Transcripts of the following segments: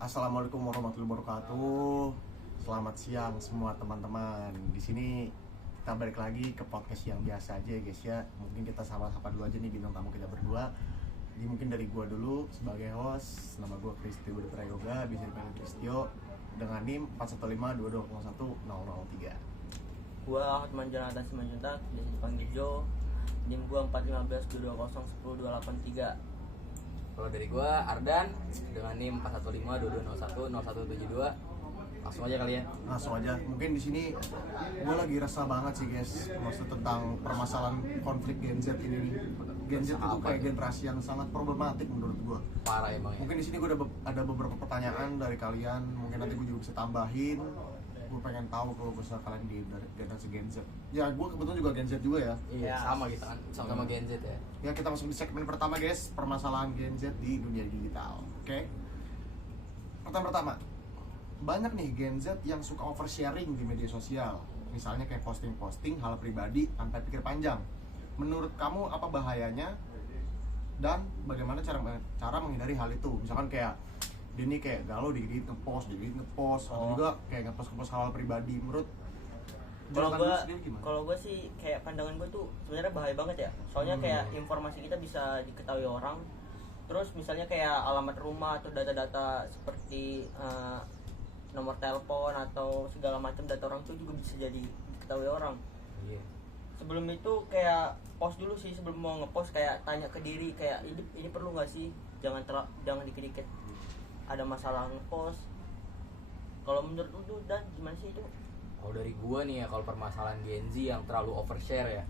Assalamualaikum warahmatullahi wabarakatuh. Selamat siang semua teman-teman. Di sini kita balik lagi ke podcast yang biasa aja ya guys ya. Mungkin kita sapa-sapa dulu aja nih bintang tamu kita berdua. Jadi mungkin dari gua dulu sebagai host. Nama gua Kristio Budi Prayoga, bisa dipanggil Kristio dengan NIM 41522011003. Gua Hotman Jonathan Simanjuntak, biasa dipanggil Jo. NIM gua 41522020283. Kalau dari gua Ardan dengan NIM 41522010172. Langsung aja kali ya. Langsung aja. Mungkin di sini gue lagi resah banget sih guys, maksud tentang permasalahan konflik Gen Z ini nih. Gen Z itu kayak generasi yang sangat problematik menurut gue. Parah emang ya. Mungkin di sini gue ada beberapa pertanyaan dari kalian. Mungkin nanti gue juga bisa tambahin. Gue pengen tahu kalau misalnya kalian di dari generasi Gen Z. Ya gue kebetulan juga Gen Z juga ya. Iya, sama kita kan. Sama-sama Gen Z ya. Ya kita masuk di segmen pertama guys, permasalahan Gen Z di dunia digital. Oke. Pertama, banyak nih Gen Z yang suka oversharing di media sosial. Misalnya kayak posting-posting hal pribadi tanpa pikir panjang. Menurut kamu apa bahayanya dan bagaimana cara menghindari hal itu? Misalkan kayak dia ini kayak galau dikit ngepost, atau juga kayak ngepost hal pribadi. Menurut Kalau gua sih kayak pandangan gua tuh sebenarnya bahaya banget ya. Soalnya kayak informasi kita bisa diketahui orang. Terus misalnya kayak alamat rumah atau data-data seperti nomor telepon atau segala macam data orang tuh juga bisa jadi diketahui orang. Iya. Sebelum itu kayak post dulu sih, sebelum mau ngepost kayak tanya ke diri kayak ini perlu nggak sih? Jangan dikit-dikit ada masalah ngepost. Kalau menurut lu dan gimana sih itu? Kalau dari gua nih ya, kalau permasalahan Gen Z yang terlalu overshare ya.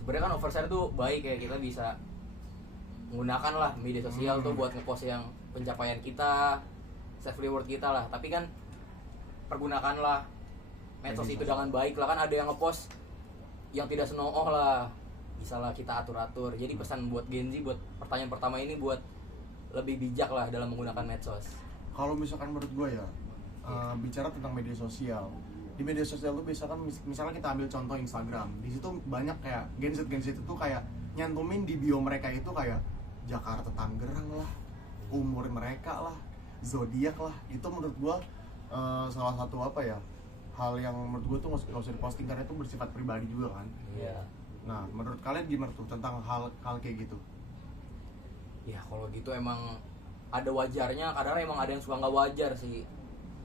Sebenarnya kan overshare tuh baik ya, kita bisa menggunakan lah media sosial tuh buat ngepost yang pencapaian kita, self reward kita lah. Tapi kan pergunakanlah medsos itu dengan baik lah. Kan ada yang ngepost yang tidak senonoh lah, bisa lah kita atur-atur. Jadi pesan buat Gen Z, buat pertanyaan pertama ini, buat lebih bijak lah dalam menggunakan medsos. Kalau misalkan menurut gue ya, bicara tentang media sosial, di media sosial tuh misalnya kita ambil contoh Instagram, di situ banyak kayak Gen Z itu kayak nyantumin di bio mereka itu kayak Jakarta, Tangerang lah, umur mereka lah, zodiak lah. Itu menurut gue salah satu hal yang menurut gue tuh nggak usah diposting karena itu bersifat pribadi juga kan. Iya. Nah menurut kalian gimana tuh tentang hal kayak gitu? Ya kalau gitu emang ada wajarnya, kadang emang ada yang suka nggak wajar sih.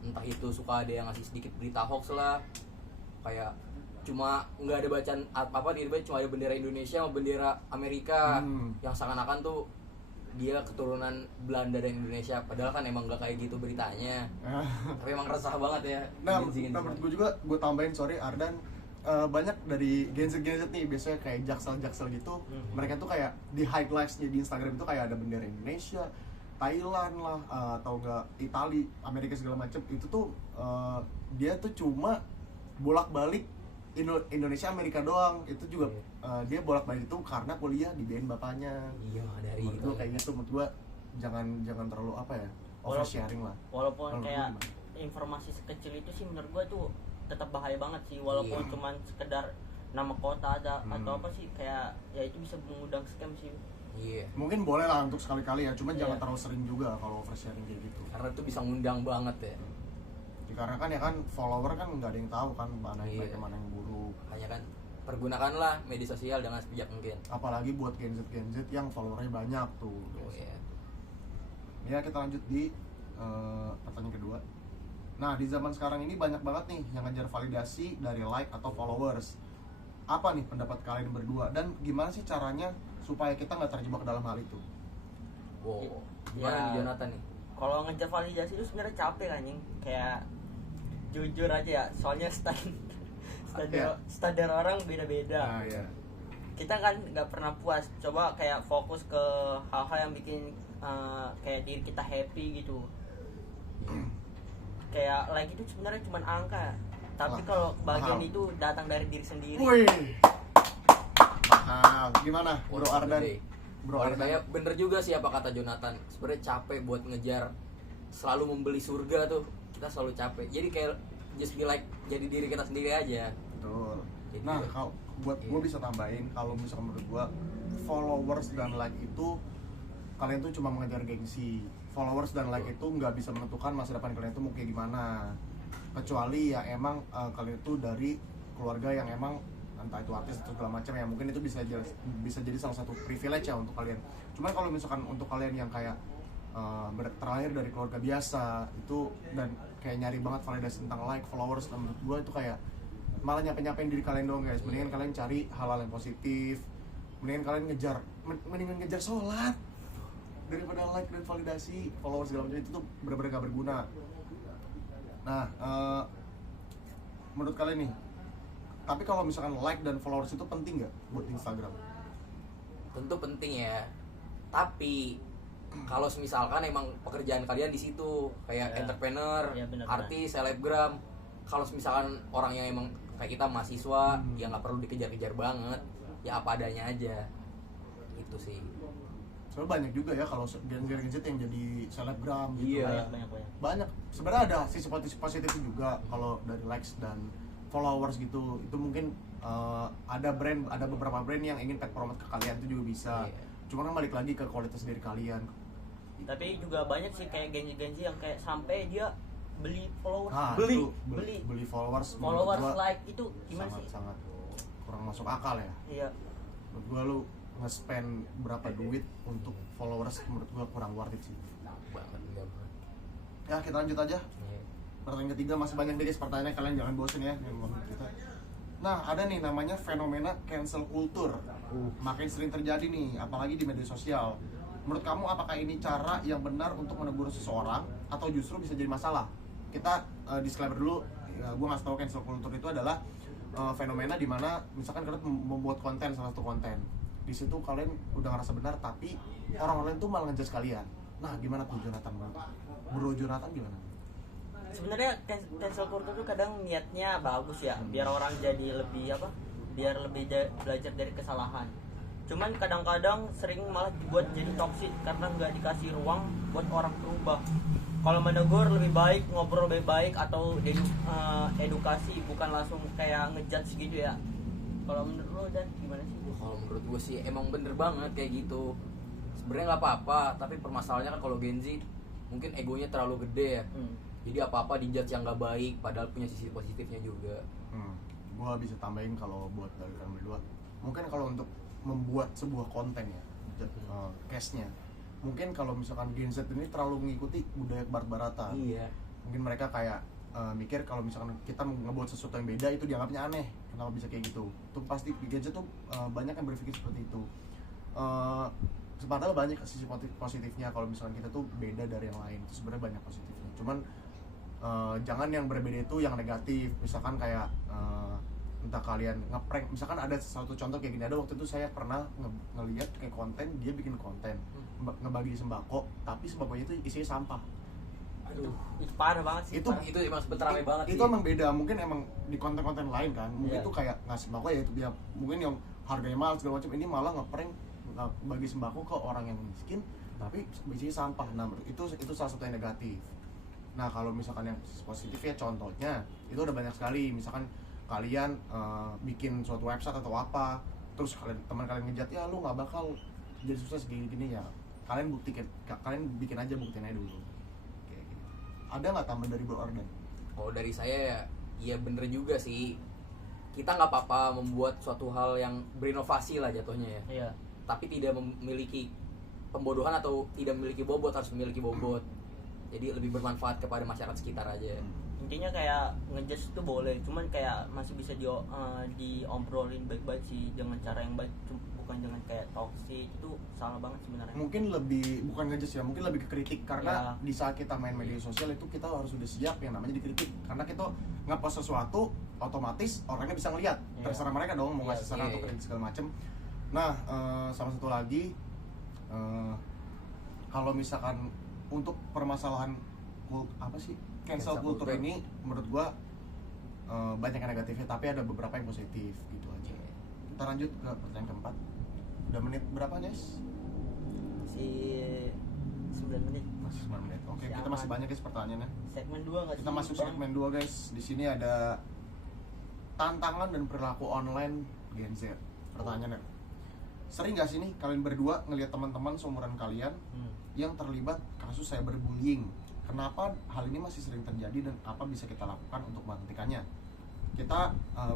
Entah itu suka ada yang ngasih sedikit berita hoax lah, kayak cuma nggak ada bacaan apa di depan, cuma ada bendera Indonesia sama bendera Amerika yang seakan-akan tuh dia keturunan Belanda dan Indonesia, padahal kan emang nggak kayak gitu beritanya. Tapi emang resah banget ya. Nah menurut gue juga, gue tambahin Ardan, banyak dari Gen Z nih biasanya kayak jaksel gitu. Mereka tuh kayak di highlights-nya di Instagram itu kayak ada bendera Indonesia, Thailand lah, atau enggak Italia, Amerika segala macam. Itu tuh dia tuh cuma bolak-balik Indonesia Amerika doang. Itu juga dia bolak-balik itu karena kuliah dibiayain bapaknya. Iya, dari menurut itu gue kayak gitu. Menurut gue jangan terlalu oversharing lah. Walaupun kayak informasi sekecil itu sih menurut gue tuh tetap bahaya banget sih, walaupun cuman sekedar nama kota ada atau apa sih, kayak ya itu bisa mengundang scam sih. Iya. Mungkin boleh lah untuk sekali-kali ya, cuman jangan terlalu sering juga kalau oversharing kayak gitu. Karena itu bisa ngundang banget ya. Karena kan ya kan follower kan nggak ada yang tahu kan mana yang baik mana yang buruk. Hanya kan pergunakanlah media sosial dengan sebijak mungkin. Apalagi buat Gen Z yang followernya banyak tuh. Oh, iya. Ya kita lanjut di pertanyaan kedua. Nah di zaman sekarang ini banyak banget nih yang ngejar validasi dari like atau followers. Apa nih pendapat kalian berdua dan gimana sih caranya supaya kita nggak terjebak dalam hal itu? Wow. Gimana nih Jonathan nih? Kalau ngejar validasi itu sebenarnya capek anjing. Kayak jujur aja ya, soalnya standar orang beda-beda. Iya. Kita kan nggak pernah puas. Coba kayak fokus ke hal-hal yang bikin kayak diri kita happy gitu. Kayak like itu sebenarnya cuma angka, tapi kalau kebahagiaan itu datang dari diri sendiri. Wih. Gimana Bro Ardan? Kayak bener juga sih apa kata Jonathan. Sebenarnya capek buat ngejar selalu membeli surga tuh. Kita selalu capek. Jadi kayak just be like, jadi diri kita sendiri aja. Betul. Jadi Nah, kalau buat gue bisa tambahin, kalau misalkan menurut gue followers dan like itu kalian tuh cuma mengejar gengsi. followers dan like itu nggak bisa menentukan masa depan kalian itu mau kayak gimana, kecuali ya emang kalian itu dari keluarga yang emang entah itu artis atau segala macam ya, mungkin itu bisa jadi salah satu privilege ya untuk kalian. Cuman kalau misalkan untuk kalian yang kayak terlahir dari keluarga biasa itu dan kayak nyari banget validasi tentang like, followers, dan menurut gue itu kayak malah nyapain diri kalian doang guys. Mendingan kalian cari hal-hal yang positif, mendingan kalian mendingan ngejar sholat daripada like dan validasi, followers segala macam itu tuh bener-bener gak berguna. Nah, menurut kalian nih, tapi kalau misalkan like dan followers itu penting nggak buat Instagram? Tentu penting ya, tapi kalau misalkan emang pekerjaan kalian di situ kayak Ya. entrepreneur, Ya, benar-benar. artis, selebgram, kalau misalkan orang yang emang kayak kita mahasiswa, ya nggak perlu dikejar-kejar banget, ya apa adanya aja, itu sih. Soalnya banyak juga ya kalau Gen Z yang jadi selebgram gitu. Iya. Banyak. Sebenarnya ada sisi positif juga kalau dari likes dan followers gitu. Itu mungkin ada beberapa brand yang ingin paid promote ke kalian itu juga bisa. Iya. Cuma kan balik lagi ke kualitas diri kalian. Tapi juga banyak sih kayak genji-genji yang kayak sampai dia beli followers. Nah, beli itu beli followers. menurut followers gua like itu gimana sih? sangat kurang masuk akal ya. Iya. Menurut gua lu nge-spend berapa duit untuk followers menurut gua kurang worth it sih. Banget, enggak banget. Ya kita lanjut aja. Iya. Pertanyaan ketiga masih banyak nih guys pertanyaannya, kalian jangan bosen ya ngomongin kita. Nah ada nih namanya fenomena cancel culture. Makin sering terjadi nih apalagi di media sosial. Menurut kamu apakah ini cara yang benar untuk menegur seseorang atau justru bisa jadi masalah? Kita disclaimer dulu, ya, gue ngasih tau cancel culture itu adalah fenomena dimana misalkan kalian membuat konten, salah satu konten di situ kalian udah ngerasa benar tapi orang lain tuh malah ngejudge kalian. Nah gimana tuh Jonathan? Bro Jonathan gimana? Sebenarnya cancel culture tuh kadang niatnya bagus ya, biar orang jadi lebih apa? Biar lebih belajar dari kesalahan. Cuman kadang-kadang sering malah dibuat jadi toksik karena nggak dikasih ruang buat orang berubah. Kalau menegur lebih baik, ngobrol lebih baik, atau edukasi, bukan langsung kayak ngejudge gitu ya. Kalau menurut lo dan gimana sih? Kalau menurut gue sih emang bener banget kayak gitu. Sebenarnya nggak apa-apa, tapi permasalahannya kan kalau Gen Z mungkin egonya terlalu gede ya. Jadi apa-apa dijudge yang nggak baik, padahal punya sisi positifnya juga. Gua bisa tambahin kalau buat dari kalian berdua. Mungkin kalau untuk membuat sebuah konten ya, case-nya. Mungkin kalau misalkan Gen Z ini terlalu mengikuti budaya barat-baratan. Iya. Mungkin mereka kayak mikir kalau misalkan kita ngebuat sesuatu yang beda itu dianggapnya aneh. Kenapa bisa kayak gitu? Tuh pasti Gen Z tuh banyak yang berpikir seperti itu. Padahal banyak sisi positifnya kalau misalkan kita tuh beda dari yang lain. Itu sebenarnya banyak positifnya. Cuman jangan yang berbeda itu yang negatif. Misalkan kayak entah kalian ngeprank, misalkan ada satu contoh kayak gini, ada waktu itu saya pernah ngelihat kayak konten, dia bikin konten ngebagi sembako, tapi sembakonya itu isinya sampah. Aduh, Itu parah banget sih. Itu- parah. itu emang rame banget Itu sih. emang beda, mungkin emang di konten-konten lain kan, mungkin Iya. itu kayak ngasih sembako ya itu dia, mungkin yang harganya mahal segala macam, ini malah ngeprank bagi sembako ke orang yang miskin, tapi isinya sampah. Nah itu salah satu yang negatif. Nah kalau misalkan yang positif ya contohnya itu udah banyak sekali, misalkan kalian bikin suatu website atau apa, terus teman kalian ngejat, ya lu nggak bakal jadi sukses gini-gini ya, kalian bikin aja buktinya dulu kayak gitu. Ada nggak tambahan dari Bro Ardan? Kalau dari saya ya, iya bener juga sih. Kita nggak apa-apa membuat suatu hal yang berinovasi lah jatuhnya ya. Iya. Tapi tidak memiliki pembodohan atau tidak memiliki bobot, harus memiliki bobot. Jadi lebih bermanfaat kepada masyarakat sekitar aja. Intinya kayak ngejudge itu boleh, cuman kayak masih bisa diobrolin baik-baik sih dengan cara yang baik, bukan dengan kayak toxic. Itu salah banget sebenarnya. Mungkin lebih bukan ngejudge ya, mungkin lebih ke kritik karena Ya. di saat kita main media sosial itu kita harus sudah siap yang namanya dikritik, karena kita ngepost sesuatu otomatis orangnya bisa ngeliat, Ya. terserah mereka dong mau Ya, ngasih saran iya, atau iya. kritik segala macem. Nah sama satu lagi, kalau misalkan untuk permasalahan cancel culture ini menurut gua banyak yang negatifnya tapi ada beberapa yang positif gitu aja. Kita lanjut ke pertanyaan keempat. Udah menit berapa guys? Si 9 menit. Masih 9 menit. Oke, kita Siaman. masih banyak guys pertanyaannya. Segmen 2 nggak Kita masuk segmen 2 guys. Di sini ada tantangan dan perilaku online Gen Z. Pertanyaannya, Sering gak sih nih kalian berdua ngelihat teman-teman seumuran kalian yang terlibat kasus cyberbullying? Kenapa hal ini masih sering terjadi dan apa bisa kita lakukan untuk menghentikannya?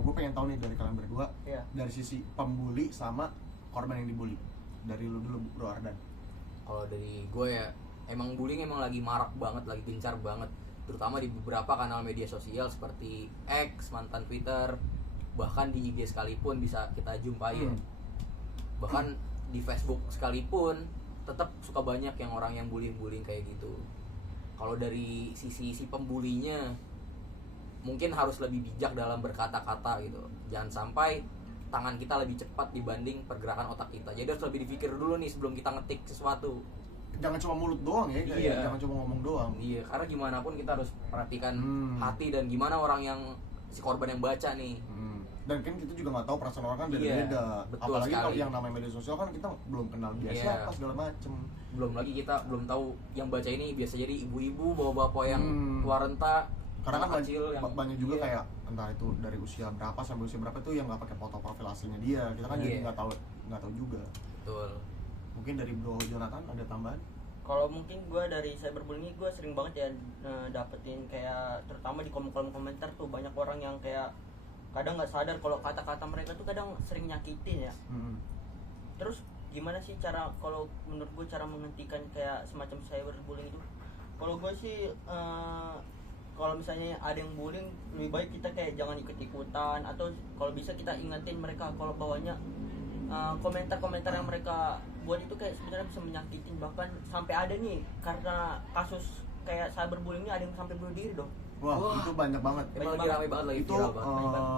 Gue pengen tahu nih dari kalian berdua, dari sisi pembuli sama korban yang dibully. Dari lu dulu, Bro Ardan. Kalau dari gue ya, emang bullying emang lagi marak banget, lagi gencar banget, terutama di beberapa kanal media sosial seperti X, mantan Twitter, bahkan di IG sekalipun bisa kita jumpain. Bahkan di Facebook sekalipun tetap suka banyak yang orang yang bullying kayak gitu. Kalau dari sisi pembulinya mungkin harus lebih bijak dalam berkata-kata gitu. Jangan sampai tangan kita lebih cepat dibanding pergerakan otak kita. Jadi harus lebih dipikir dulu nih sebelum kita ngetik sesuatu. Jangan cuma mulut doang ya, jangan cuma ngomong doang. Iya, karena gimana pun kita harus perhatikan hati dan gimana orang yang si korban yang baca nih. Dan kan kita juga nggak tahu perasaan orang kan beda-beda. Apalagi kalau yang namanya media sosial kan kita belum kenal dia siapa segala macem. Belum lagi kita belum tahu yang baca ini biasa jadi ibu-ibu, bapak-bapak yang tua renta. Karena kan banyak juga kayak entah itu dari usia berapa sampai usia berapa tuh yang nggak pakai foto profil aslinya dia. Kita kan jadi nggak tahu juga. Betul. Mungkin dari Bro Jonathan ada tambahan? Kalau mungkin gue dari cyberbullying gue sering banget ya dapetin kayak terutama di kolom-kolom komentar tuh banyak orang yang kayak kadang nggak sadar kalau kata-kata mereka tuh kadang sering nyakitin ya. Terus gimana sih cara, kalau menurut gue cara menghentikan kayak semacam cyberbullying itu? Kalau gue sih kalau misalnya ada yang bullying, lebih baik kita kayak jangan ikut-ikutan, atau kalau bisa kita ingetin mereka kalau bawahnya komentar-komentar yang mereka buat itu kayak sebenarnya bisa menyakitin, bahkan sampai ada nih karena kasus kayak cyberbullying ini ada yang sampai bunuh diri dong. Wah, itu banyak banget. Emang lagi ramai banget lagi. Itu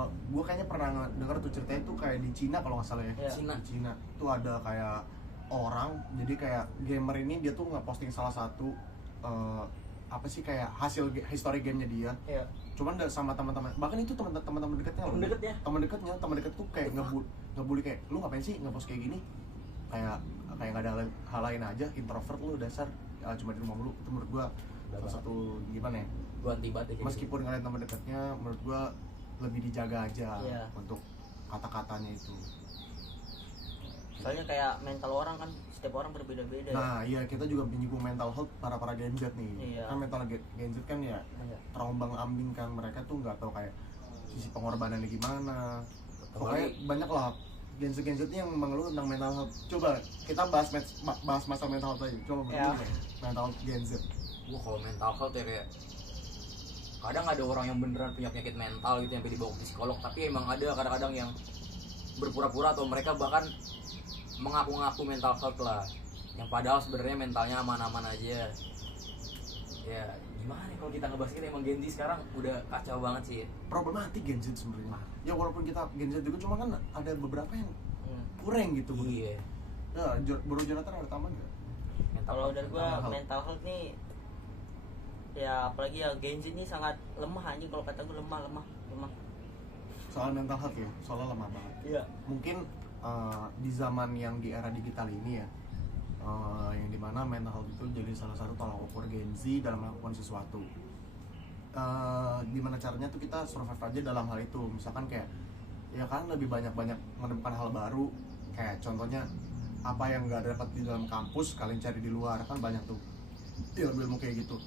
gue kayaknya pernah dengar tuh ceritanya tuh kayak di Cina kalau nggak salah ya. Yeah. Cina tuh ada kayak orang, jadi kayak gamer ini dia tuh nge-posting salah satu apa sih kayak hasil history gamenya dia. Yeah. Cuman sama teman-teman, bahkan itu teman-teman dekatnya loh. Teman dekatnya tuh kayak ngebully kayak lu ngapain sih nge-post kayak gini? Kayak nggak ada hal lain aja, introvert lu dasar, cuma di rumah mulu. Itu menurut gua salah satu gimana ya? Gua anti banget ya. Meskipun kalian teman dekatnya, menurut gua lebih dijaga aja untuk kata-katanya itu. Soalnya kayak mental orang kan setiap orang berbeda-beda. Nah, iya kita juga menyinggung mental health para Gen Z nih. Iya. Kan mental Gen Z kan ya terombang-ambing kan, mereka tuh nggak tahu kayak sisi pengorbanannya gimana. Pokoknya banyak lah Gen Z yang mengeluh tentang mental health. Coba kita bahas masalah mental health aja. Coba mental health Gen Z. Gua kalau mental health ya kayak kadang ada orang yang beneran punya penyakit mental gitu sampai dibawa ke psikolog, tapi emang ada kadang-kadang yang berpura-pura atau mereka bahkan mengaku-ngaku mental health lah, yang padahal sebenarnya mentalnya aman-aman aja. Ya gimana kalau kita ngebahas, kita emang Gen Z sekarang udah kacau banget sih. Problematik Gen Z sebenarnya. Ya walaupun kita Gen Z juga, cuma kan ada beberapa yang kurang gitu. Iya. Ya, Bro Jonathan ada tambahan nggak? Kalau dari gua mental health nih, ya apalagi ya Gen Z ini sangat lemah anjing, kalau kata gua lemah. Soal mental health ya, soalnya lemah banget. Iya. Mungkin di zaman yang di era digital ini ya, yang dimana mental health itu jadi salah satu tolak ukur Gen Z dalam melakukan sesuatu. Gimana caranya tuh kita survive aja dalam hal itu. Misalkan kayak ya kan lebih banyak menemukan hal baru, kayak contohnya apa yang nggak dapat di dalam kampus kalian cari di luar, kan banyak tuh ilmu kayak gitu.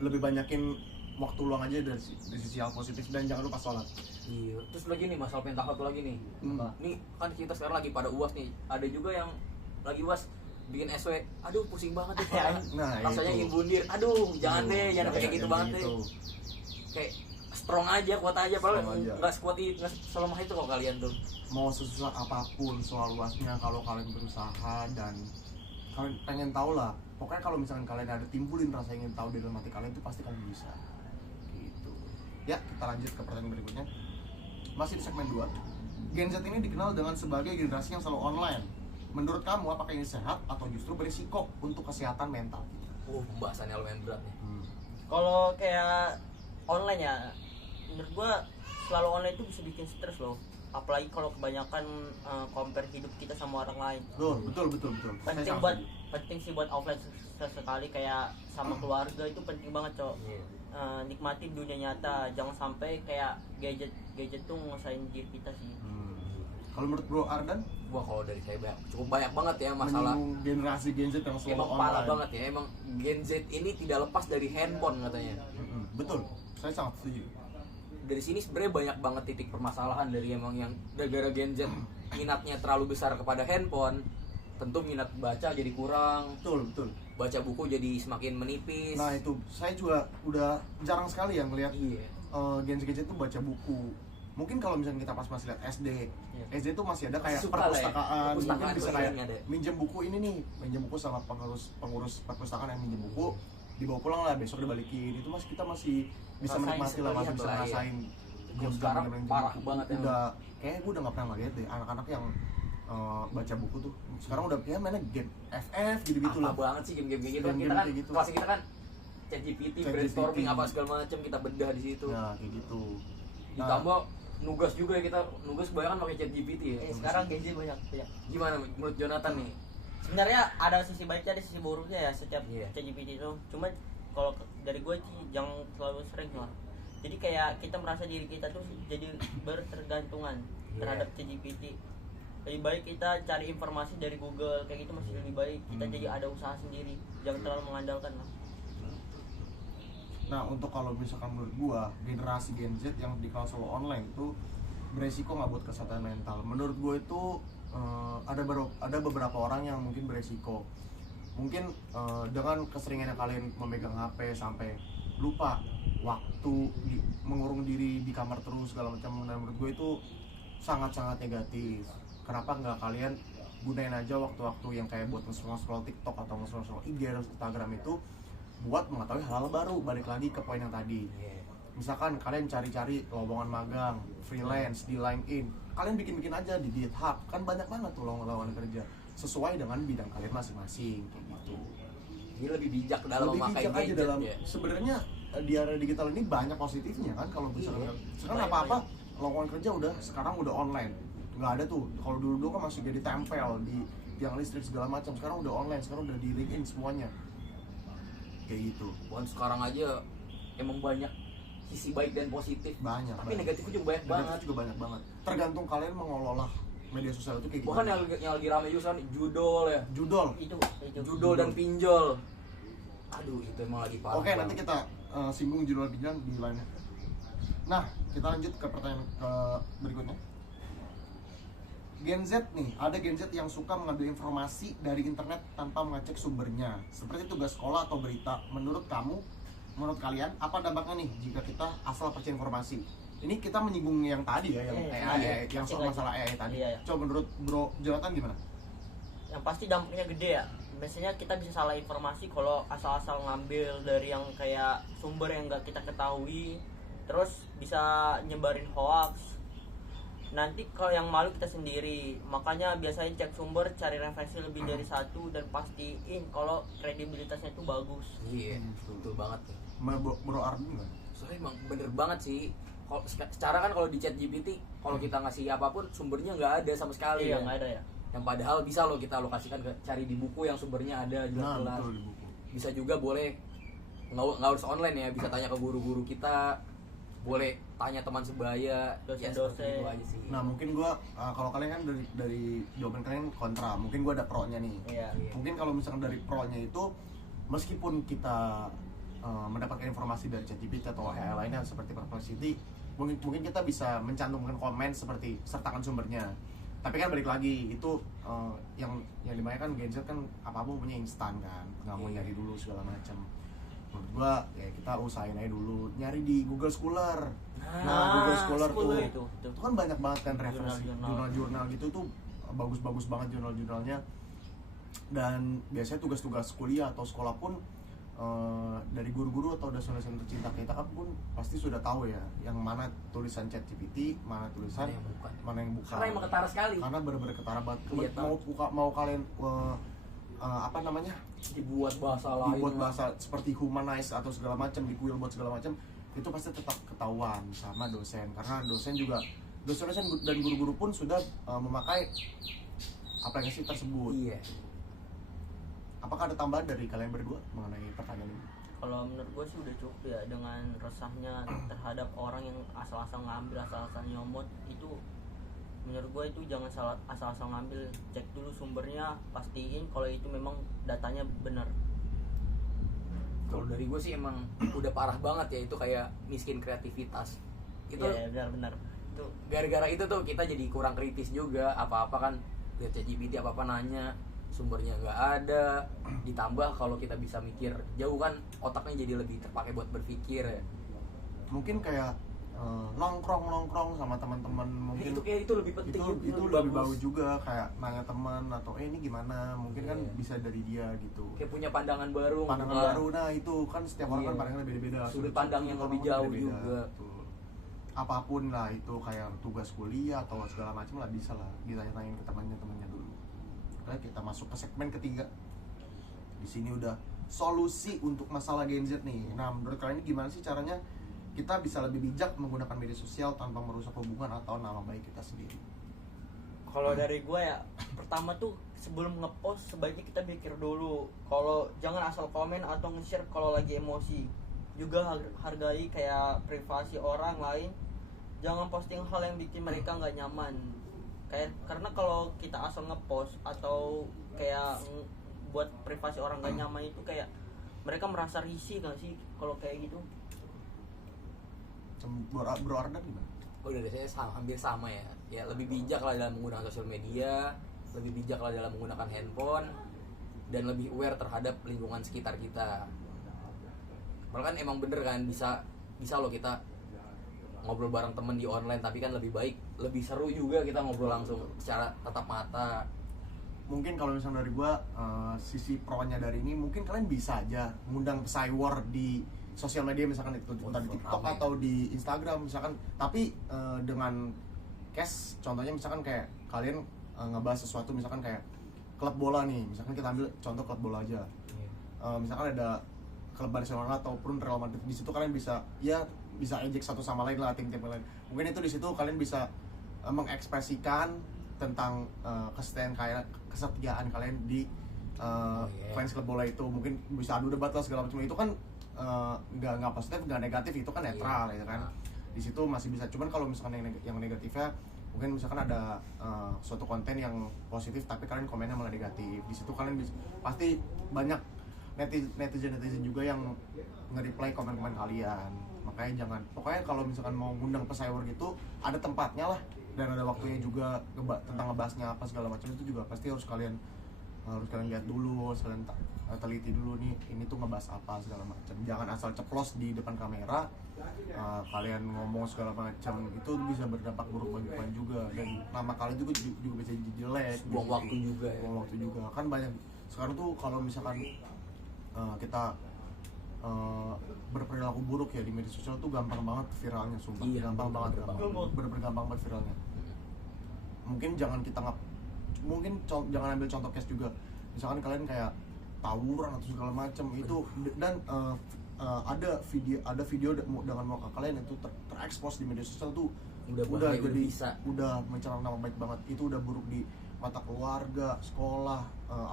Lebih banyakin waktu luang aja dari sisi hal positif, dan jangan lupa sholat. Iya. Terus lagi nih masalah mental health lagi nih. Nih kan kita sekarang lagi pada UAS nih. Ada juga yang lagi UAS bikin SW. Aduh pusing banget deh. Nah, rasanya ingin bunuh diri. Aduh, jangan deh, jangan kayak gitu banget deh. Kayak strong aja, kuat aja, padahal enggak sekuat itu, enggak selemah itu kok kalian tuh. Mau sesusah apapun soal UASnya, kalau kalian berusaha dan kalian pengen tahu lah. Pokoknya kalau misalkan kalian ada timbulin rasa ingin tahu di dalam hati kalian, itu pasti kalian bisa. Gitu. Ya, kita lanjut ke pertanyaan berikutnya. Masih di segmen 2. Gen Z ini dikenal dengan sebagai generasi yang selalu online. Menurut kamu, apakah ini sehat atau justru berisiko untuk kesehatan mental? Pembahasannya lumayan berat nih. Kalau kayak online ya, menurut gua selalu online itu bisa bikin stres loh. Apalagi kalau kebanyakan compare hidup kita sama orang lain. Betul. Penting sih buat offline sesekali, kayak sama keluarga itu penting banget, Cok. Nikmatin dunia nyata, jangan sampai kayak gadget tuh ngusahain diri kita sih. Kalau menurut Bro Ardan, Wah, kalau dari saya cukup banyak banget ya masalah. menyinggung generasi Gen Z yang selalu Emang online. parah banget ya, emang Gen Z ini tidak lepas dari handphone katanya. Betul, saya sangat setuju. Dari sini sebenarnya banyak banget titik permasalahan dari emang yang gara-gara Gen Z minatnya terlalu besar kepada handphone, tentu minat baca jadi kurang, Betul. baca buku jadi semakin menipis. Nah itu, saya juga udah jarang sekali yang ngeliat Iya. Gen Z itu baca buku. Mungkin kalau misalnya kita pas masih lihat SD, Iya. SD itu masih ada kayak Suka lah ya, perpustakaan, mungkin perpustakaan bisa tuh kayak sering ada. minjem buku ini nih, minjem buku sama pengurus perpustakaan yang minjem buku, dibawa pulang lah, besok dibalikin. Itu kita masih bisa Rasain menikmati lah, masih sekalian bisa lah, iya. ngerasain. Kalau sekarang parah banget ya. Udah, kayaknya gue udah gak pernah ngeliat deh anak-anak yang baca buku tuh. Sekarang udah ya mainnya game FF gitu-gitu Apa lah. banget sih game-game kayak gitu. Game-game Kita kan kayak gitu. kelas kita kan ChatGPT, brainstorming apa segala macam kita bedah di situ. Ya kayak gitu. Nah, Ditambah nugas juga ya, kita nugas kebanyakan pakai ChatGPT ya. Sekarang Gen Z banyak. Gimana menurut Jonathan nih? Sebenarnya ada sisi baiknya, ada sisi buruknya ya setiap Iya. ChatGPT itu. Cuma kalau dari gue sih jangan terlalu sering lah. Jadi kayak kita merasa diri kita tuh jadi bertergantungan terhadap ChatGPT. Lebih baik kita cari informasi dari Google kayak gitu masih lebih baik. Kita jadi ada usaha sendiri. Jangan terlalu mengandalkan lah. Nah untuk kalau misalkan menurut gua generasi Gen Z yang di kelas solo online itu beresiko nggak buat kesehatan mental. Menurut gua itu ada beberapa orang yang mungkin beresiko. Mungkin dengan keseringan kalian memegang HP sampai lupa waktu, mengurung diri di kamar terus segala macam. Nah, menurut gua itu sangat-sangat negatif. Kenapa nggak kalian gunain aja waktu-waktu yang kayak buat nge-scroll TikTok atau nge-scroll IG atau Instagram itu buat mengetahui hal baru. Balik lagi ke poin yang tadi, misalkan kalian cari-cari lowongan magang freelance di LinkedIn, kalian bikin aja di GitHub, kan banyak banget tuh lowongan kerja sesuai dengan bidang kalian masing-masing kayak gitu. Ini lebih bijak dalam Lebih memakai bijak aja gadget dalam ya. sebenarnya di era digital ini banyak positifnya kan. Kalau misalkan Iya. sekarang apa-apa lowongan kerja sekarang udah online, nggak ada tuh. Kalau dulu kan masih jadi tempel di tiang listrik segala macam, sekarang udah online, sekarang udah di LinkedIn semuanya kayak gitu. Bukan sekarang aja emang banyak sisi baik dan positif. Banyak Tapi negatifnya juga banyak Negatif banget. juga banyak banget, tergantung kalian mengelola media sosial itu kayak Bahkan gimana. yang lagi rame juga nih judol ya. Judol. Itu Judol dan pinjol. Aduh, itu emang lagi parah. Oke, nanti kita singgung judul pinjol di lainnya. Nah, kita lanjut ke pertanyaan berikutnya. Gen Z nih, ada Gen Z yang suka mengambil informasi dari internet tanpa mengecek sumbernya, seperti tugas sekolah atau berita. Menurut kalian, apa dampaknya nih jika kita asal percaya informasi? Ini kita menyinggung yang tadi ya, yang AI, yang soal masalah AI tadi. Iya. Coba menurut Bro Jonathan gimana? Yang pasti dampaknya gede ya. Biasanya kita bisa salah informasi kalau asal-asal ngambil dari yang kayak sumber yang nggak kita ketahui, terus bisa nyebarin hoax. Nanti kalau yang malu kita sendiri. Makanya biasanya cek sumber, cari referensi lebih dari satu, dan pastiin kalau kredibilitasnya itu bagus. Iya, betul banget. Bro Arden gimana? Soalnya emang bener banget sih. Kalau secara kan kalau di ChatGPT, kalau kita ngasih apapun sumbernya nggak ada sama sekali. Iya, ya. nggak ada ya. Yang padahal bisa loh kita alokasikan cari di buku yang sumbernya ada jelas-jelas. Betul, di buku. Bisa juga boleh nggak harus online ya, bisa tanya ke guru-guru kita, boleh tanya teman sebaya, Dosen-dosen. ya, seperti itu aja sih. Nah mungkin gua kalau kalian kan dari jawaban kalian kontra, mungkin gua ada pro-nya nih. Iya. Mungkin kalau misalkan dari pro-nya itu, meskipun kita mendapatkan informasi dari ChatGPT atau AI lainnya seperti Perplexity, mungkin kita bisa mencantumkan komen seperti sertakan sumbernya. Tapi kan balik lagi itu yang dimana kan Gen Z kan apa-apa punya instan kan, nggak mau nyari dulu segala macam. Menurut gua ya kita usahain aja dulu, nyari di Google Scholar. Nah, Google Scholar tuh itu. itu kan banyak banget kan referensi Jurnal-jurnal. jurnal-jurnal gitu tuh, bagus-bagus banget jurnal-jurnalnya. Dan biasanya tugas-tugas kuliah atau sekolah pun dari guru-guru atau dosen-dosen tercinta kita kan pun pasti sudah tahu ya yang mana tulisan ChatGPT, mana tulisan mana yang bukan. Karena emang ketara sekali. Karena bener-bener ketara banget. Iya, mau kalian apa namanya, Dibuat bahasa lain. dibuat bahasa seperti humanize atau segala macam, di kuil buat segala macam, itu pasti tetap ketahuan sama dosen. Karena dosen dan guru-guru pun sudah memakai aplikasi tersebut. Iya. Apakah ada tambahan dari kalian berdua mengenai pertanyaan ini? Kalau menurut gue sih udah cukup ya, dengan resahnya terhadap orang yang asal-asal ngambil, asal-asal nyomot itu menurut gue itu jangan asal-asal ngambil, cek dulu sumbernya, pastiin kalau itu memang datanya benar. Kalau dari gue sih emang udah parah banget ya, itu kayak miskin kreativitas. Itu Iya, benar-benar itu. gara-gara itu tuh kita jadi kurang kritis juga, apa-apa kan lihat ChatGPT, apa-apa nanya sumbernya nggak ada. Ditambah kalau kita bisa mikir jauh kan, otaknya jadi lebih terpakai buat berpikir ya. Mungkin kayak nongkrong sama teman-teman, mungkin Itu lebih penting, itu lebih bagus juga, kayak nanya teman atau ini gimana, mungkin kan Iya. bisa dari dia gitu, Kayak punya pandangan baru, pandangan ngebuka baru. Nah itu kan setiap orang Iya. kan pandangannya beda-beda, Sudut pandang yang lebih orang jauh beda-beda. juga. Betul. Apapun lah itu, kayak tugas kuliah atau segala macam lah, bisa lah ditanya-tanyain ke temannya dulu. Oke, kita masuk ke segmen ketiga. Di sini udah solusi untuk masalah Gen Z nih. Nah, menurut kalian ini gimana sih caranya kita bisa lebih bijak menggunakan media sosial tanpa merusak hubungan atau nama baik kita sendiri? Kalau dari gue ya, pertama tuh sebelum ngepost sebaiknya kita pikir dulu. Kalau jangan asal komen atau nge-share kalau lagi emosi. Juga hargai kayak privasi orang lain. Jangan posting hal yang bikin mereka nggak nyaman. Kayak karena kalau kita asal ngepost atau kayak buat privasi orang nggak nyaman itu kayak mereka merasa risih nggak sih kalau kayak gitu. Bro Ardan gimana? Oh, dari saya hampir sama ya. Ya lebih bijak lah dalam menggunakan sosial media, lebih bijak lah dalam menggunakan handphone, dan lebih aware terhadap lingkungan sekitar kita. Padahal kan emang bener kan, bisa loh kita ngobrol bareng temen di online, tapi kan lebih baik, lebih seru juga kita ngobrol langsung secara tatap mata. Mungkin kalau misalnya dari gua, sisi pro-nya dari ini, mungkin kalian bisa aja ngundang pesai war di sosial media, misalkan itu entah di TikTok Ramai. atau di Instagram misalkan, tapi dengan case, contohnya misalkan kayak kalian ngebahas sesuatu, misalkan kayak klub bola nih, misalkan kita ambil contoh klub bola aja. Misalkan ada klub Barcelona ataupun Real Madrid, di situ kalian bisa ejek satu sama lain lah, tim-tim lain. Mungkin itu di situ kalian bisa mengekspresikan tentang kesetiaan kalian di fans klub bola itu. Mungkin bisa adu debat lah segala macam, itu kan nggak positif nggak negatif, itu kan netral gitu kan. Di situ masih bisa. Cuman kalau misalkan yang negatifnya, mungkin misalkan ada suatu konten yang positif tapi kalian komennya malah negatif, di situ kalian pasti banyak netizen juga yang nge-reply komen-komen kalian. Makanya pokoknya kalau misalkan mau ngundang pesaing gitu, ada tempatnya lah dan ada waktunya juga tentang ngebahasnya apa segala macam, itu juga pasti harus kalian lihat dulu, kalian teliti dulu nih, ini tuh ngebahas apa segala macam. Jangan asal ceplos di depan kamera, kalian ngomong segala macam, itu bisa berdampak buruk bagi kalian juga, dan nama kalian juga bisa jadi jelek. Buang waktu juga ya. Buang waktu juga kan banyak sekarang tuh. Kalau misalkan kita berperilaku buruk ya di media sosial tuh gampang banget viralnya, sumpah. Iya, gampang banget bener-bener gampang banget viralnya. Mungkin jangan jangan ambil contoh case juga, misalkan kalian kayak tawuran atau segala macam itu, dan ada video dengan muka kalian itu terekspos di media sosial tuh, udah mencerang nama baik banget. Itu udah buruk di mata keluarga, sekolah,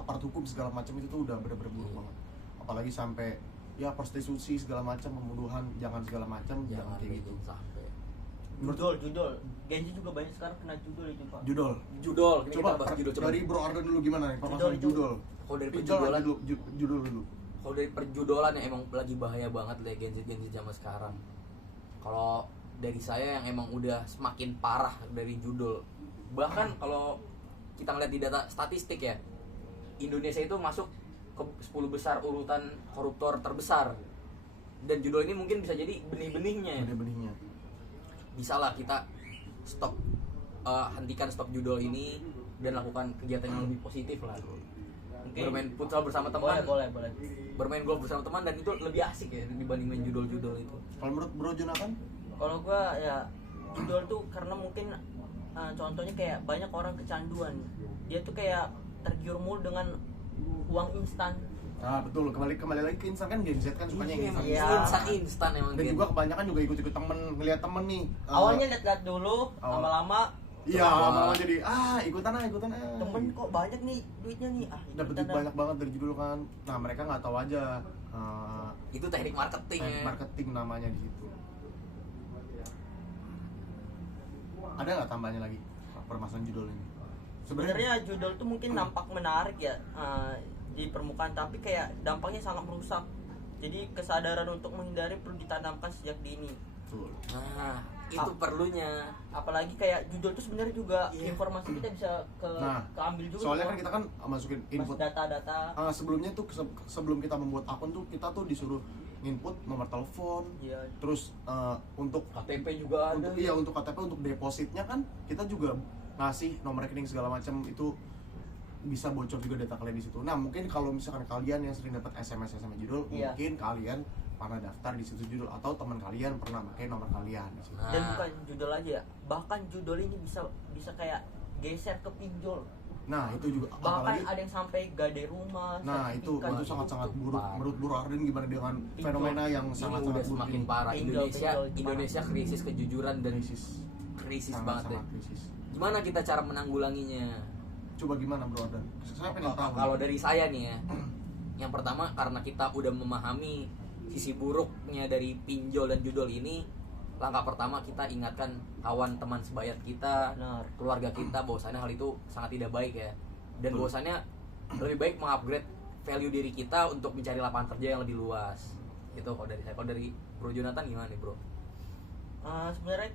aparat hukum segala macam, itu tuh udah bener-bener buruk banget. Apalagi sampai ya prostitusi segala macam, pembunuhan, jangan segala macam, jangan kayak gitu. Sampai Judul Genji juga banyak sekarang kena judul itu, Pak. Judul. Ini Coba kita bahas judul coba. dari Bro Ardan dulu gimana nih permasalahan judul? Kalau dari Judul perjudolan dulu, judul dulu. Kalau dari perjudolan yang emang lagi bahaya banget lah Gen Z zaman sekarang. Kalau dari saya yang emang udah semakin parah dari judul. Bahkan kalau kita ngeliat di data statistik ya, Indonesia itu masuk ke 10 besar urutan koruptor terbesar. Dan judul ini mungkin bisa jadi benih-benihnya. Benih-benihnya. Bisa lah kita hentikan stop judul ini dan lakukan kegiatan yang lebih positif lah. Mungkin Bermain futsal bersama teman, boleh bermain golf bersama teman, dan itu lebih asik ya dibanding main judul-judul itu. Kalau menurut Bro Jonathan? Kalau gua ya judul tuh karena mungkin contohnya kayak banyak orang kecanduan, dia tuh kayak tergiur mulu dengan uang instan. Nah betul, kembali lagi ke instan kan, Gen Z kan sukanya yang instan. Iya. Instan emang. Dan juga kebanyakan juga ikut temen, ngeliat temen nih. Awalnya lihat dulu, lama-lama iya, lama-lama jadi ikutan ah. temen kok banyak nih duitnya nih, dapat duit banyak banget dari judul kan. Nah mereka nggak tahu aja Itu teknik marketing ya. marketing namanya di situ. Ada nggak tambahnya lagi? permasalahan judul ini? Sebenarnya judul tuh mungkin nampak menarik ya di permukaan, tapi kayak dampaknya sangat merusak. Jadi kesadaran untuk menghindari perlu ditanamkan sejak dini. Betul. Nah, itu perlunya. Apalagi kayak judul tuh sebenarnya juga informasi kita bisa keambil juga. Soalnya kan kita kan masukin input data-data. sebelumnya tuh sebelum kita membuat akun tuh kita tuh disuruh input nomor telepon, Iya. terus untuk KTP juga ada. untuk KTP, untuk depositnya kan kita juga ngasih nomor rekening segala macam, itu bisa bocor juga data kalian di situ. Nah mungkin kalau misalkan kalian yang sering dapat SMS judul, Iya. mungkin kalian pernah daftar di situ judul, atau teman kalian pernah pakai nomor kalian di situ. Dan bukan judul aja ya, bahkan judul ini bisa kayak geser ke pinjol. Nah itu juga Bahkan ada yang sampai gade rumah. nah itu sertifikat, sangat-sangat itu buruk. parah. Menurut Bro Arden gimana dengan Pinjol. fenomena yang Ini sangat-sangat udah buruk semakin ini? parah. Pinjol, Indonesia krisis kejujuran dan krisis banget deh. sangat krisis. Gimana kita cara menanggulanginya? Coba gimana Bro Arden? Saya pengen tahu. Kalau dari saya nih ya, yang pertama karena kita udah memahami sisi buruknya dari pinjol dan judul ini, langkah pertama kita ingatkan kawan teman sebayat kita, Benar. keluarga kita bahwasannya hal itu sangat tidak baik ya, dan Betul. bahwasannya lebih baik mengupgrade value diri kita untuk mencari lapangan kerja yang lebih luas. Itu kalau dari saya. Kalau dari Bro Jonathan gimana nih Bro? Sebenarnya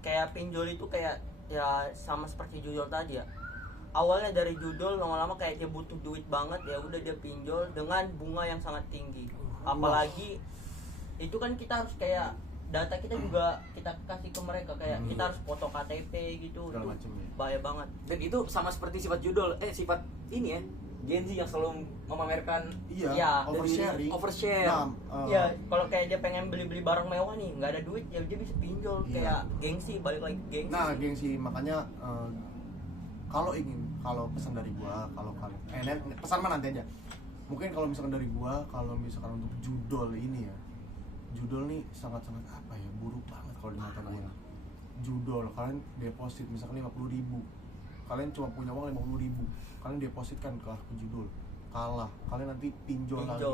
kayak pinjol itu kayak ya sama seperti judul tadi ya. Awalnya dari judul, lama-lama kayak dia butuh duit banget, ya udah dia pinjol dengan bunga yang sangat tinggi. Apalagi itu kan kita harus kayak data kita juga kita kasih ke mereka, kayak kita harus foto KTP gitu. Segala Itu macam ya. bahaya banget. Dan itu sama seperti sifat judul, sifat ini ya, Gen Z yang selalu memamerkan Iya, Ya, oversharing. overshare. Nah, Ya, kalau kayak dia pengen beli-beli barang mewah nih, nggak ada duit, ya dia bisa pinjol. Iya. Kayak gengsi, balik lagi gengsi. nah, gengsi, makanya kalau pesan dari gua, kalau kalian pesan mah nanti aja. Mungkin kalau misalkan dari gua, kalau misalkan untuk judul ini ya, judul nih sangat-sangat apa ya, buruk banget kalau di mata gua. Judul kalian deposit misalkan 50.000, kalian cuma punya uang 50.000, kalian depositkan ke judul, kalah kalian nanti pinjol lagi,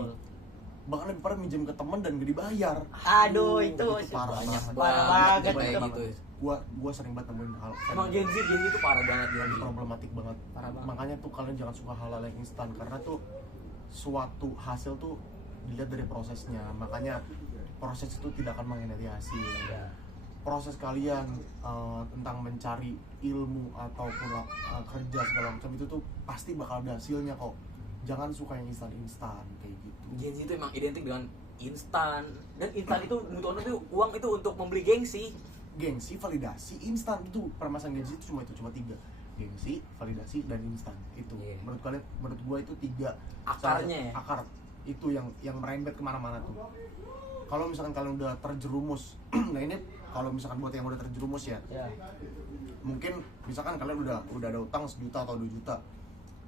bahkan lebih parah minjem ke teman dan gak dibayar. Aduh, itu parah Banyak banget. banget kayak itu. gitu. Gua sering banget nemuin hal Emang Gen Z itu parah banget Gen Z. problematik banget. Parah banget. Makanya tuh kalian jangan suka hal-hal yang instan, karena tuh suatu hasil tuh dilihat dari prosesnya. Makanya proses itu tidak akan mengkhianati hasil. Proses kalian tentang mencari ilmu ataupun kerja segala macam itu tuh pasti bakal ada hasilnya kok. Jangan suka yang instan-instan kayak gitu. Gen Z itu emang identik dengan instan, dan instan itu butuhnya tuh uang itu untuk membeli gengsi. Gengsi, validasi, instan, itu permasalahan Gen Z itu cuma 3. Gengsi, validasi, dan instan. Itu Iya. menurut gua itu 3 Akarnya ya? akar itu yang merembet kemana-mana tuh. Kalau misalkan kalian udah terjerumus nah ini kalau misalkan buat yang udah terjerumus ya, Ya. mungkin misalkan kalian udah ada utang 1 juta atau 2 juta,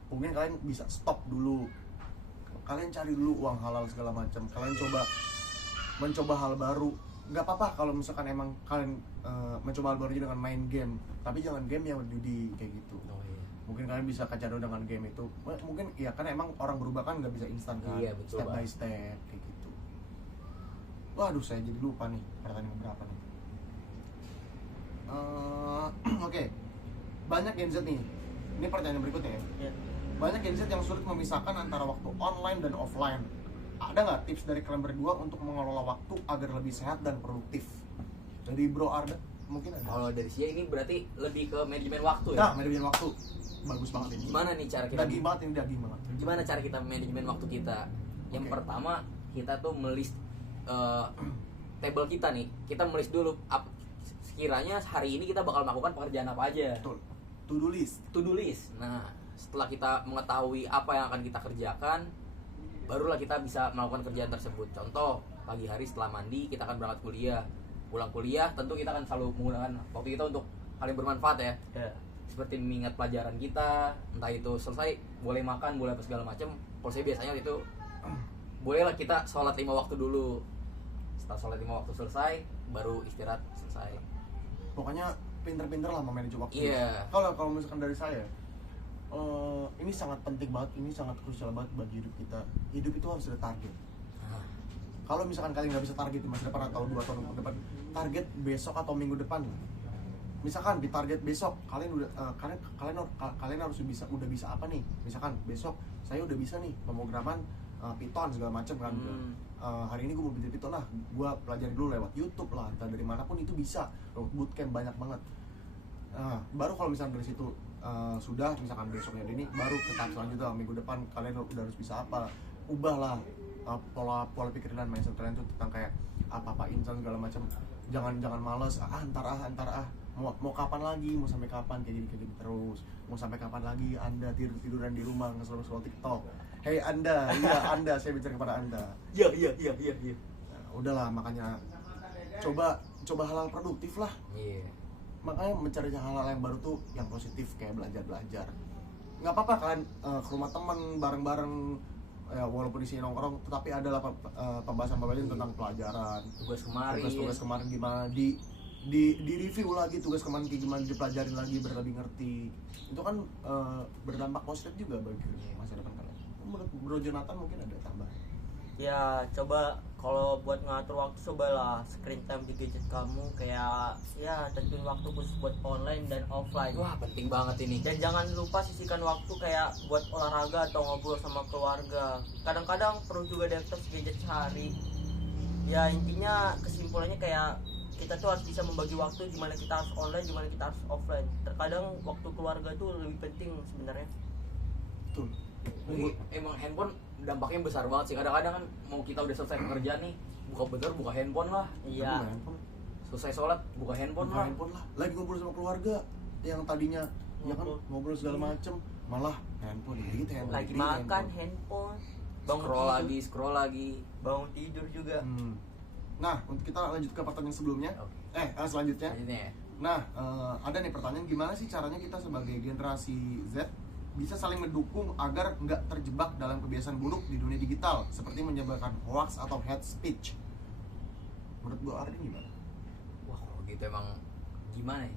mungkin kalian bisa stop dulu, kalian cari dulu uang halal segala macam, kalian mencoba hal baru. Nggak apa-apa kalau misalkan emang kalian mencoba hal baru dengan main game, tapi jangan game yang berjudi kayak gitu. Mungkin kalian bisa kacau dengan game itu, mungkin ya kan emang orang berubah kan nggak bisa instan kan, Iya, betul step by banget. step kayak gitu. Waduh, saya jadi lupa nih pertanyaan berapa nih. Oke. Banyak Gen Z nih, ini pertanyaan berikutnya ya. Ya. Banyak Gen Z yang sulit memisahkan antara waktu online dan offline. Ada nggak tips dari kalian berdua untuk mengelola waktu agar lebih sehat dan produktif? Dari Bro Arda mungkin ada. Kalau dari saya ini berarti lebih ke manajemen waktu ya. Nah, manajemen waktu bagus banget ini. Gimana nih cara kita? Daging banget ini, daging banget. Gimana cara kita manajemen waktu kita? Yang Oke. pertama kita tuh melist table kita nih. Kita melist dulu sekiranya hari ini kita bakal melakukan pekerjaan apa aja. Betul. To-do list. To-do list. Nah, setelah kita mengetahui apa yang akan kita kerjakan, barulah kita bisa melakukan kerjaan tersebut. Contoh, pagi hari setelah mandi kita akan berangkat kuliah. Pulang kuliah tentu kita akan selalu menggunakan waktu kita untuk hal yang bermanfaat ya. Ya. Seperti mengingat pelajaran kita, entah itu selesai boleh makan, boleh apa segala macam. Kalau saya biasanya itu bolehlah kita sholat 5 waktu dulu. Setelah sholat 5 waktu selesai, baru istirahat selesai. Pokoknya pinter-pinter lah memanage waktu. Iya. Kalau misalkan dari saya, ini sangat penting banget, ini sangat krusial banget bagi hidup kita. Hidup itu harus ada target. Nah, Kalau misalkan kalian nggak bisa target di masa depan atau 2 tahun ke depan, target besok atau minggu depan. misalkan di target besok kalian udah kalian harus udah bisa apa nih, misalkan besok saya udah bisa nih pemrograman Python segala macam kan. Hari ini gue mau belajar Python lah, gue pelajari dulu lewat YouTube lah, entah dari manapun itu bisa. Bootcamp banyak banget. Baru kalau misalkan dari situ sudah, misalkan besoknya ini baru ke tahap selanjutnya, minggu depan kalian udah harus bisa apa, ubahlah pola pikir dan mindset kalian tuh tentang kayak apa instan segala macam. Jangan males, antar mau kapan lagi, mau sampai kapan kayak gini terus, mau sampai kapan lagi Anda tiduran di rumah nge-scroll TikTok. Hei Anda, iya Anda, saya bicara kepada Anda. Iya. Nah, udahlah, makanya coba hal-hal produktif lah. Iya. Makanya mencari hal-hal yang baru tuh yang positif, kayak belajar. Nggak apa-apa kalian ke rumah teman bareng-bareng, ya, walaupun di sini nongkrong, tetapi adalah pembahasan tentang pelajaran, Tugas kemarin gimana di review lagi, tugas kemarin gimana dipelajarin lagi biar lebih ngerti. Itu kan berdampak positif juga bagi masa depan kalian. Menurut Bro Jonathan mungkin ada tambahan? Ya coba kalau buat ngatur waktu, cobalah screen time di gadget kamu, kayak ya tentuin waktu khusus buat online dan offline. Wah, penting banget ini. Dan jangan lupa sisihkan waktu kayak buat olahraga atau ngobrol sama keluarga. Kadang-kadang perlu juga detox gadget sehari. Ya intinya kesimpulannya kayak kita tuh harus bisa membagi waktu, gimana kita harus online, gimana kita harus offline. Terkadang waktu keluarga tuh lebih penting sebenarnya. Betul. Emang handphone dampaknya besar banget sih. Kadang-kadang kan mau kita udah selesai kerjaan nih, buka handphone lah. Iya. Selesai sholat buka handphone lah. Lagi ngobrol sama keluarga yang tadinya ya kan ngobrol segala macem, malah handphone. Lagi makan handphone. Scroll lagi. Bangun tidur juga. Nah, untuk kita lanjut ke pertanyaan sebelumnya. Selanjutnya. Nah, ada nih pertanyaan, gimana sih caranya kita sebagai generasi Z bisa saling mendukung agar nggak terjebak dalam kebiasaan buruk di dunia digital seperti menyebarkan hoax atau hate speech? Menurut Bro Ardi gimana? Wah, kalau gitu emang gimana ya?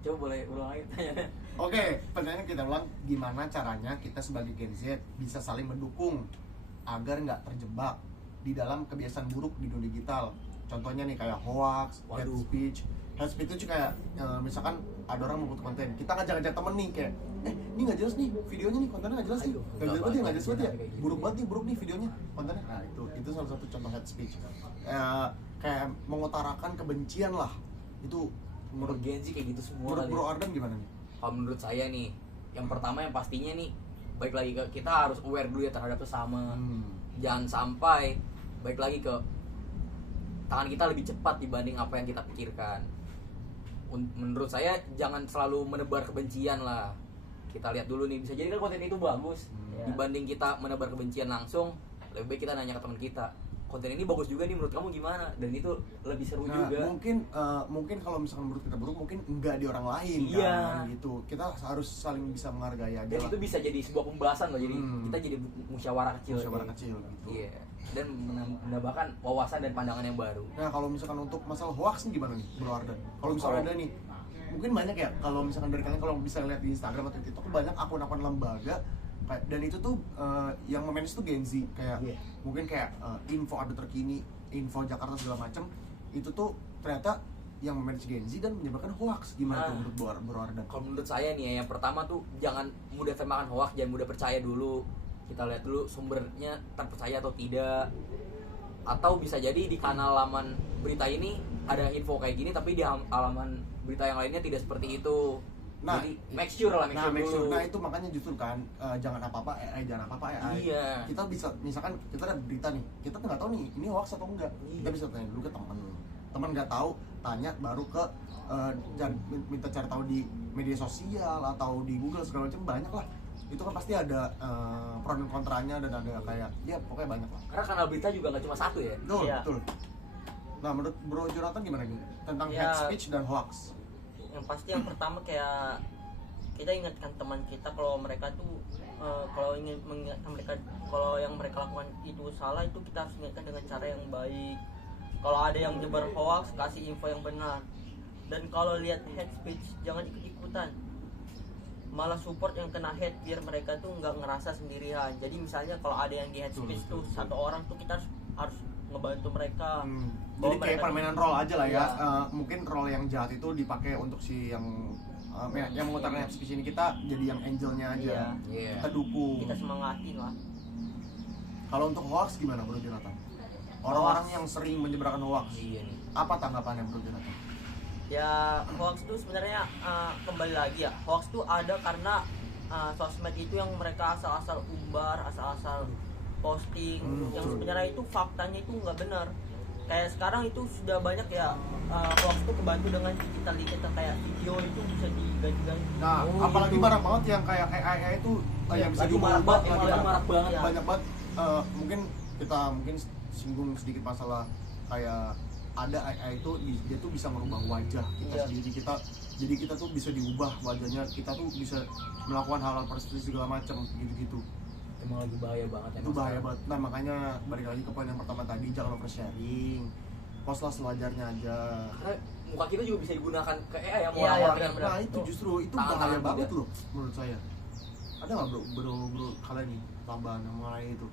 Coba boleh ulang lagi tanya. Oke, pertanyaannya kita ulang, gimana caranya kita sebagai Gen Z bisa saling mendukung agar nggak terjebak di dalam kebiasaan buruk di dunia digital? Contohnya nih kayak hoax, hate speech. Hate speech itu kayak misalkan ada orang membuat konten, kita ngajak-ngajak temen nih kayak, ini nggak jelas nih videonya nih, kontennya nggak jelas nih, nggak jelas banget ya, buruk nih videonya, kontennya. Nah itu salah satu contoh hate speech. Kayak mengutarakan kebencian lah. Itu Menurut Gen Z kayak gitu semua. Menurut Bro Ardan gimana nih? Kalau menurut saya nih, yang pertama yang pastinya nih, baik lagi ke kita harus aware dulu ya terhadap sesama. Jangan sampai baik lagi ke tangan kita lebih cepat dibanding apa yang kita pikirkan. Menurut saya jangan selalu menebar kebencian lah. Kita lihat dulu nih, bisa jadi kan konten itu bagus. Dibanding kita menebar kebencian langsung, lebih baik kita nanya ke teman kita, konten ini bagus juga nih, menurut kamu gimana? Dan itu lebih seru juga. Mungkin kalau misalkan menurut kita buruk, mungkin enggak di orang lain kan gitu. Kita harus saling bisa menghargai aja. Dan itu bisa jadi sebuah pembahasan loh. Jadi kita jadi musyawarah kecil gitu. Iya. Dan menambahkan wawasan dan pandangan yang baru. Nah, kalau misalkan untuk masalah hoax nih gimana nih, Bro Ardan? Kalau misalkan ada nih, mungkin banyak ya, kalau misalkan dari kalian kalau bisa lihat di Instagram atau TikTok banyak akun-akun lembaga, dan itu tuh yang memanage tuh Gen Z, kayak mungkin kayak info ada terkini, info Jakarta segala macam, itu tuh ternyata yang memanage Gen Z dan menyebabkan hoax. Gimana tuh menurut Bro Ardan? Kalau menurut saya nih yang pertama tuh jangan mudah termakan hoax, jangan mudah percaya dulu. Kita lihat dulu sumbernya terpercaya atau tidak. Atau bisa jadi di kanal laman berita ini ada info kayak gini, tapi di halaman berita yang lainnya tidak seperti itu. Nah, jadi make sure dulu. Nah itu makanya justru kan jangan apa-apa AI. Iya. Kita bisa, misalkan kita ada berita nih, kita nggak tahu nih ini hoax atau enggak. Kita bisa tanya dulu ke teman nggak tahu, tanya baru ke minta cari tahu di media sosial atau di Google segala macam, banyak lah. Itu kan pasti ada pro dan kontranya, dan ada kayak ya pokoknya banyak lah. Karena kanal berita juga nggak cuma satu ya. Betul. Nah, menurut Bro Jonathan gimana nih tentang hate speech dan hoax? Yang pasti yang pertama kayak kita ingatkan teman kita kalau mereka tuh kalau ingin mengingatkan mereka kalau yang mereka lakukan itu salah, itu kita harus ingatkan dengan cara yang baik. Kalau ada yang menyebar hoax, kasih info yang benar. Dan kalau lihat hate speech, jangan ikut-ikutan, malah support yang kena hate biar mereka tuh nggak ngerasa sendirian. Jadi misalnya kalau ada yang di hate speech tuh satu orang tuh, kita harus ngebantu mereka. Jadi kayak permainan role aja lah ya. Iya. Mungkin role yang jahat itu dipakai untuk si yang mengutarakan visi ini, kita jadi yang angelnya aja. Iya. Kita dukung. Kita semangatin lah. Kalau untuk hoax gimana Bro Jonathan? Orang-orang yang sering menyebarkan hoax, Iya nih. apa tanggapannya Bro Jonathan? Ya hoax itu sebenarnya kembali lagi ya, hoax itu ada karena sosmed itu yang mereka asal-asal umbar, asal-asal posting, yang betul. sebenarnya itu faktanya itu nggak benar. Kayak sekarang itu sudah banyak ya, hoax itu kebantu dengan digital kayak video itu bisa diganti-ganti. Nah, apalagi marak banget yang kayak AI itu yang bisa lagi diubah marak banget, lagi lagi marak banget. Iya. banyak banget. Mungkin kita singgung sedikit masalah kayak ada AI itu dia tuh bisa merubah wajah kita Iya. sendiri, jadi kita tuh bisa diubah wajahnya, kita tuh bisa melakukan hal-hal seperti segala macam gitu-gitu. Emang lagi bahaya banget Itu bahaya banget. Nah, makanya balik lagi ke poin yang pertama tadi, jangan oversharing, post lah sewajarnya aja. Karena muka kita juga bisa digunakan ke AI yang Iya, orang-orang iya, yang benar. Nah, itu justru itu Tangan-tangan bahaya banget tidak. loh menurut saya. Ada nggak bro kalian nih tambahan mengenai itu?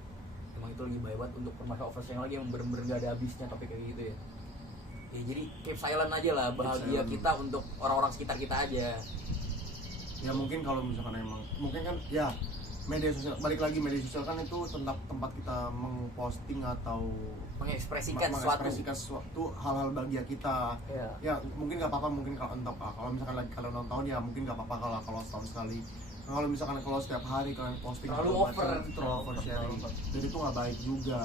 emang itu lagi bahaya banget untuk permasalahan oversharing lagi yang bener-bener gak ada habisnya topik kayak gitu ya. Ya jadi keep silent aja lah, bahagia silent. kita untuk orang-orang sekitar kita aja. Ya mungkin kalau misalkan emang mungkin kan ya media sosial, balik lagi media sosial kan itu tempat kita mengposting atau Mengekspresikan sesuatu. mengekspresikan sesuatu hal-hal bahagia kita. Iya. Ya mungkin nggak apa-apa, mungkin kalau kalau misalkan lagi kalian ulang tahun ya mungkin nggak apa-apa kalau setahun sekali. Nah, kalau misalkan kalau setiap hari kalian posting Terlalu segala over. macam, itu terlalu over sharing. Jadi itu nggak baik juga.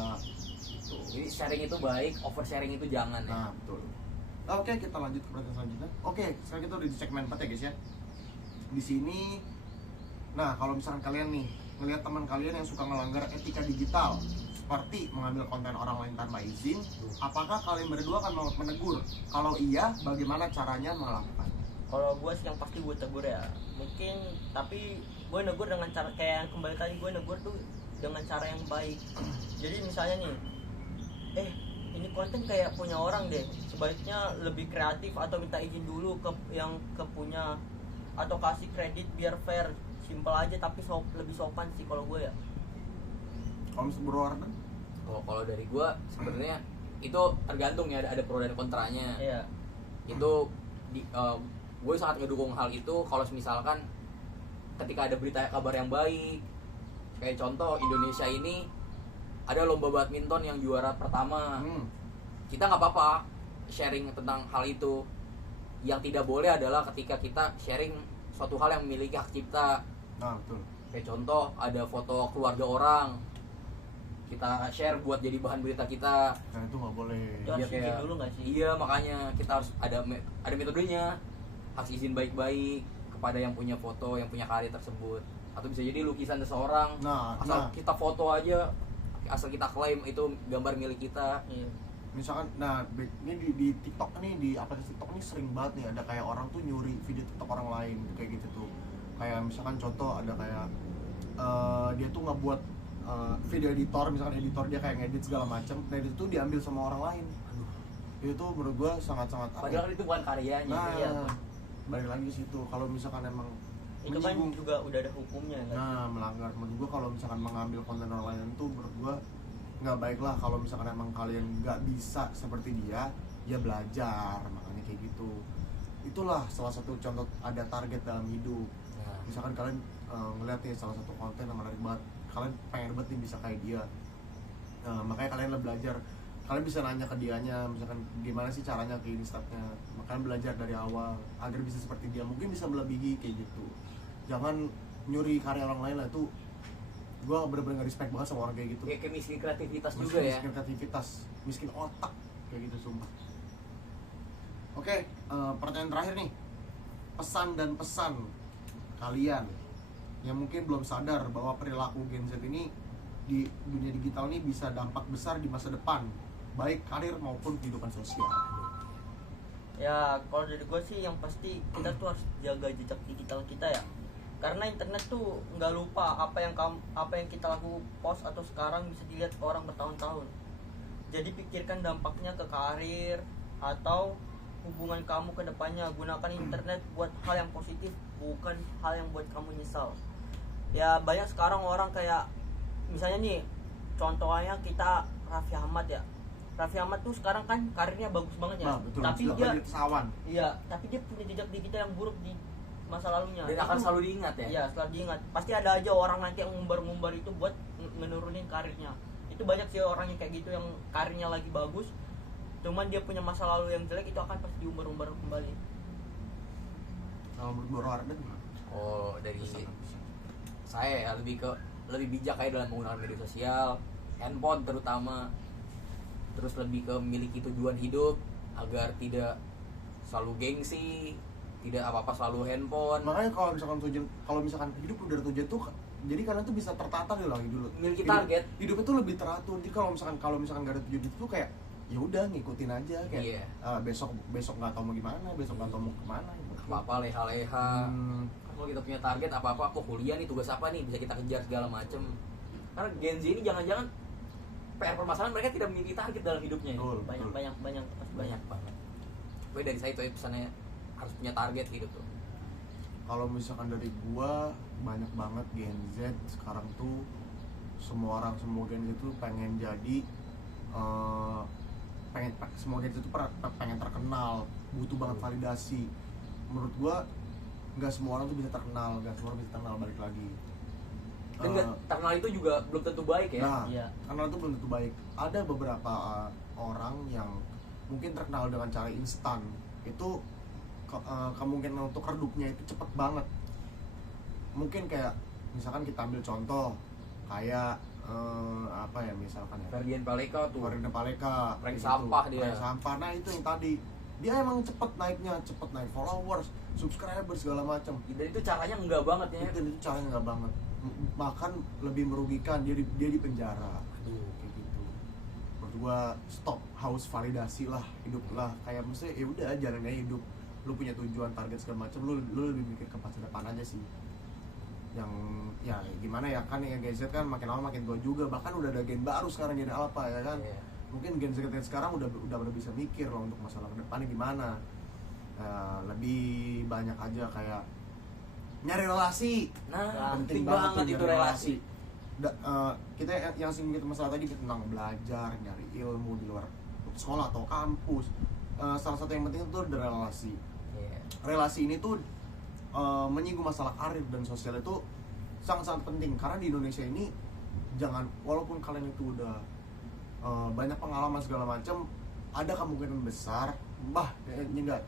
Jadi sharing itu baik, oversharing itu jangan ya. Nah, betul. Nah, oke, kita lanjut ke pertanyaan selanjutnya. Oke, sekarang kita udah di segmen 4 ya guys ya. Di sini, nah kalau misalkan kalian nih ngelihat teman kalian yang suka melanggar etika digital, seperti mengambil konten orang lain tanpa izin, apakah kalian berdua akan mau menegur? Kalau iya, bagaimana caranya melakukannya? Kalau gue sih yang pasti gue tegur ya, mungkin, tapi gue negur dengan cara kayak yang kembali tadi, gue negur tuh dengan cara yang baik. Jadi misalnya nih, ini konten kayak punya orang deh, sebaiknya lebih kreatif atau minta izin dulu ke yang ke punya, atau kasih kredit biar fair, simpel aja tapi lebih sopan sih kalau gue ya. Kalau misalkan Bro Arden? Kalau dari gua sebenarnya itu tergantung ya, ada pro dan kontranya. Iya. Itu gue sangat ngedukung hal itu kalau misalkan ketika ada berita kabar yang baik, kayak contoh Indonesia ini ada lomba badminton yang juara pertama, kita nggak apa-apa sharing tentang hal itu. Yang tidak boleh adalah ketika kita sharing suatu hal yang memiliki hak cipta. Nah, betul. Kayak contoh ada foto keluarga orang, kita share buat jadi bahan berita kita. Nah, itu nggak boleh. Itu harus Iya, izin dulu nggak sih? Iya, makanya kita harus ada metodenya. Harus izin baik-baik kepada yang punya foto, yang punya karya tersebut. Atau bisa jadi lukisan seseorang. Asal kita foto aja, asal kita klaim itu gambar milik kita. Iya. Misalkan, nah ini di TikTok nih, di aplikasi TikTok ini sering banget nih ada kayak orang tuh nyuri video TikTok orang lain kayak gitu tuh. Kayak misalkan contoh ada kayak dia tuh ngebuat video editor, misalkan editor dia kayak ngedit segala macem, nah itu tuh diambil sama orang lain. Itu menurut gua sangat-sangat Padahal itu bukan karyanya. nah, iya. balik lagi ke situ. Kalau misalkan emang Itu kan menyinggung, juga udah ada hukumnya kan. nah melanggar, menurut gua kalau misalkan mengambil konten orang lain itu menurut gua nggak baik lah. Kalau misalkan emang kalian nggak bisa seperti dia, ya belajar, makanya kayak gitu. Itulah salah satu contoh ada target dalam hidup. Nah, Misalkan kalian ngeliat nih salah satu konten yang menarik banget, kalian pengen banget nih bisa kayak dia, makanya kalian lah belajar. Kalian bisa nanya ke dianya, misalkan gimana sih caranya kayak ini stepnya, makanya belajar dari awal agar bisa seperti dia, mungkin bisa melebihi kayak gitu. Jangan nyuri karya orang lain lah, itu gue bener-bener gak respect banget sama orang kayak gitu. kayak miskin kreativitas juga ya. Miskin kreativitas, miskin otak kayak gitu, sumpah. Oke, pertanyaan terakhir nih, pesan dan pesan kalian yang mungkin belum sadar bahwa perilaku Gen Z ini di dunia digital ini bisa dampak besar di masa depan, baik karir maupun kehidupan sosial. Ya kalau dari gue sih yang pasti kita tuh harus jaga jejak digital kita ya, karena internet tuh nggak lupa apa yang kita lakukan post atau sekarang bisa dilihat orang bertahun-tahun. Jadi pikirkan dampaknya ke karir atau hubungan kamu ke depannya. Gunakan internet buat hal yang positif, bukan hal yang buat kamu nyesal. Ya banyak sekarang orang kayak misalnya nih, contohnya kita Raffi Ahmad ya, Raffi Ahmad tuh sekarang kan karirnya bagus banget ya. Nah, betul. Tapi Sudah dia jadi sawan. iya, tapi dia punya jejak digital yang buruk di masa lalunya. Dan akan Itu- selalu diingat ya. Iya, selalu diingat. Pasti ada aja orang nanti yang ngumbar-ngumbar itu buat menurunin karirnya. Itu banyak sih orang yang kayak gitu yang karirnya lagi bagus, cuman dia punya masa lalu yang jelek, itu akan pasti diumbar-umbar kembali. Kalau menurut Bro Arden gimana? Oh, dari saya ya, lebih bijak kayak dalam menggunakan media sosial, handphone terutama. Terus lebih ke memiliki tujuan hidup agar tidak selalu gengsi, tidak apa-apa selalu handphone. Makanya kalau misalkan hidup udah ada tujuan tuh, jadi kalian tuh bisa tertata dulu hidup. Memiliki target. Hidup itu lebih teratur. Jadi kalau misalkan gak ada tujuan itu kayak ya udah ngikutin aja kayak Iya. besok nggak tahu mau gimana, besok nggak tahu mau kemana. Apa-apa leha-leha. Hmm, Kalau kita punya target apa-apa, aku kuliah nih, tugas apa nih, bisa kita kejar segala macem. Karena Gen Z ini jangan-jangan PR permasalahan mereka tidak memiliki target dalam hidupnya. betul, Banyak betul. banyak banyak pasti banyak. Banyak banget. Pokoknya dari saya itu pesannya, harus punya target hidup tuh. Kalau misalkan dari gua banyak banget Gen Z sekarang tuh semua Gen Z tuh pengen jadi semua Gen Z tuh pengen terkenal, butuh banget validasi. Menurut gua nggak semua orang tuh bisa terkenal, nggak semua orang bisa terkenal, balik lagi. Dan nggak terkenal itu juga belum tentu baik ya. Nah, Iya. terkenal itu belum tentu baik. Ada beberapa orang yang mungkin terkenal dengan cara instan, itu kemungkinan untuk redupnya itu cepet banget. Mungkin kayak misalkan kita ambil contoh kayak apa ya, misalkan ya Ferdian Paleka tuh. Warna Paleka, Prank gitu. sampah dia. Prank sampah. Nah itu yang tadi dia emang cepet naik followers, subscriber segala macam. Dan itu caranya enggak banget ya. Itu caranya nggak banget, bahkan lebih merugikan. Dia di penjara. Aduh. Kayak gitu. Menurut gua stop haus validasi lah, hidup lah kayak mesti ya udah jalan aja hidup. Lu punya tujuan, target segala macam, lu lebih mikir ke masa depan aja sih. Yang ya gimana ya, kan yang Gen Z kan makin lama makin tua juga, bahkan udah ada gen baru sekarang, Gen Alpha ya kan. Iya. Mungkin Gen Z sekarang udah bisa mikir loh untuk masalah kedepannya gimana. Lebih banyak aja kayak nyari relasi. Nah, penting tuh banget itu nyari relasi. Kita yang singgung kita masalah tadi tentang belajar, nyari ilmu di luar sekolah atau kampus. Salah satu yang penting itu adalah relasi. Iya. Relasi ini tuh menyinggung masalah karir dan sosial itu sangat-sangat penting, karena di Indonesia ini walaupun kalian itu udah banyak pengalaman segala macam, ada kemungkinan besar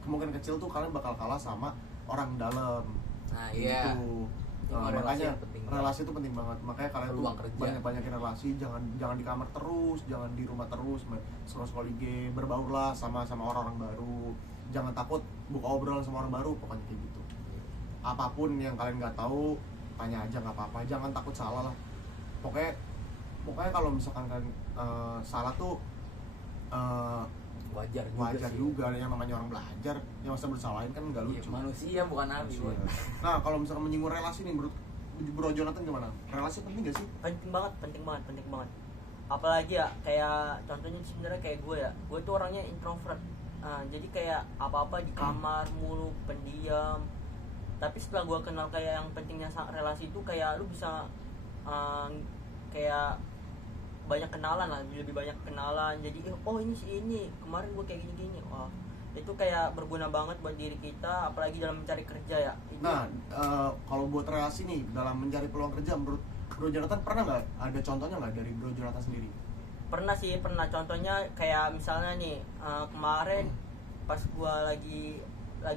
kemungkinan kecil tuh kalian bakal kalah sama orang dalam. Nah, iya. Gitu. Itu relasi Makanya yang penting relasi itu penting banget. Makanya kalian tuh Peluang kerja. banyak-banyakin relasi, jangan di kamar terus, jangan di rumah terus, scroll IG, berbaurlah sama orang-orang baru. Jangan takut buka obrolan sama orang baru, pokoknya kayak gitu. Apapun yang kalian nggak tahu, tanya aja, nggak apa-apa, jangan takut salah lah. Pokoknya kalau misalkan kalian salah tuh Wajar wajar sih. juga. Yang namanya orang belajar, yang masa bersalahin kan nggak Iya, lucu. manusia bukan nabi. Manusia. Nah, kalau misalkan menyinggung relasi nih, menurut Bro Jonathan gimana? Relasi penting gak sih? penting banget. Apalagi ya kayak contohnya sebenarnya kayak gue ya, gue tuh orangnya introvert. Jadi kayak apa-apa di kamar mulu, pendiam. Tapi setelah gue kenal kayak yang pentingnya relasi itu, kayak lu bisa kayak banyak kenalan lah, lebih banyak kenalan. Jadi oh ini si ini kemarin gue kayak gini-gini. Wah, itu kayak berguna banget buat diri kita, apalagi dalam mencari kerja ya. Itu Nah, kalau buat relasi nih dalam mencari peluang kerja, menurut Bro Jonathan pernah nggak ada contohnya nggak dari Bro Jonathan sendiri? pernah contohnya kayak misalnya nih kemarin pas gua lagi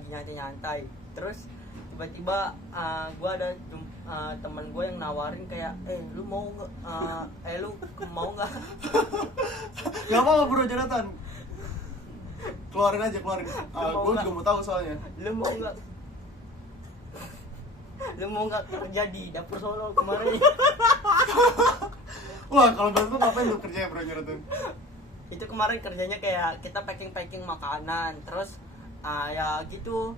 nyantai, terus tiba-tiba gua ada teman gua yang nawarin kayak lu mau nggak lu mau nggak Gak mau Bro Jonathan, keluarin aja. Mau Gue nggak? juga mau tahu soalnya. lu mau nggak kerja di dapur Solo kemarin. Wah, kalau bantu ngapain lu kerja ya Bro Jonathan? Itu kemarin kerjanya kayak kita packing makanan, terus ya gitu.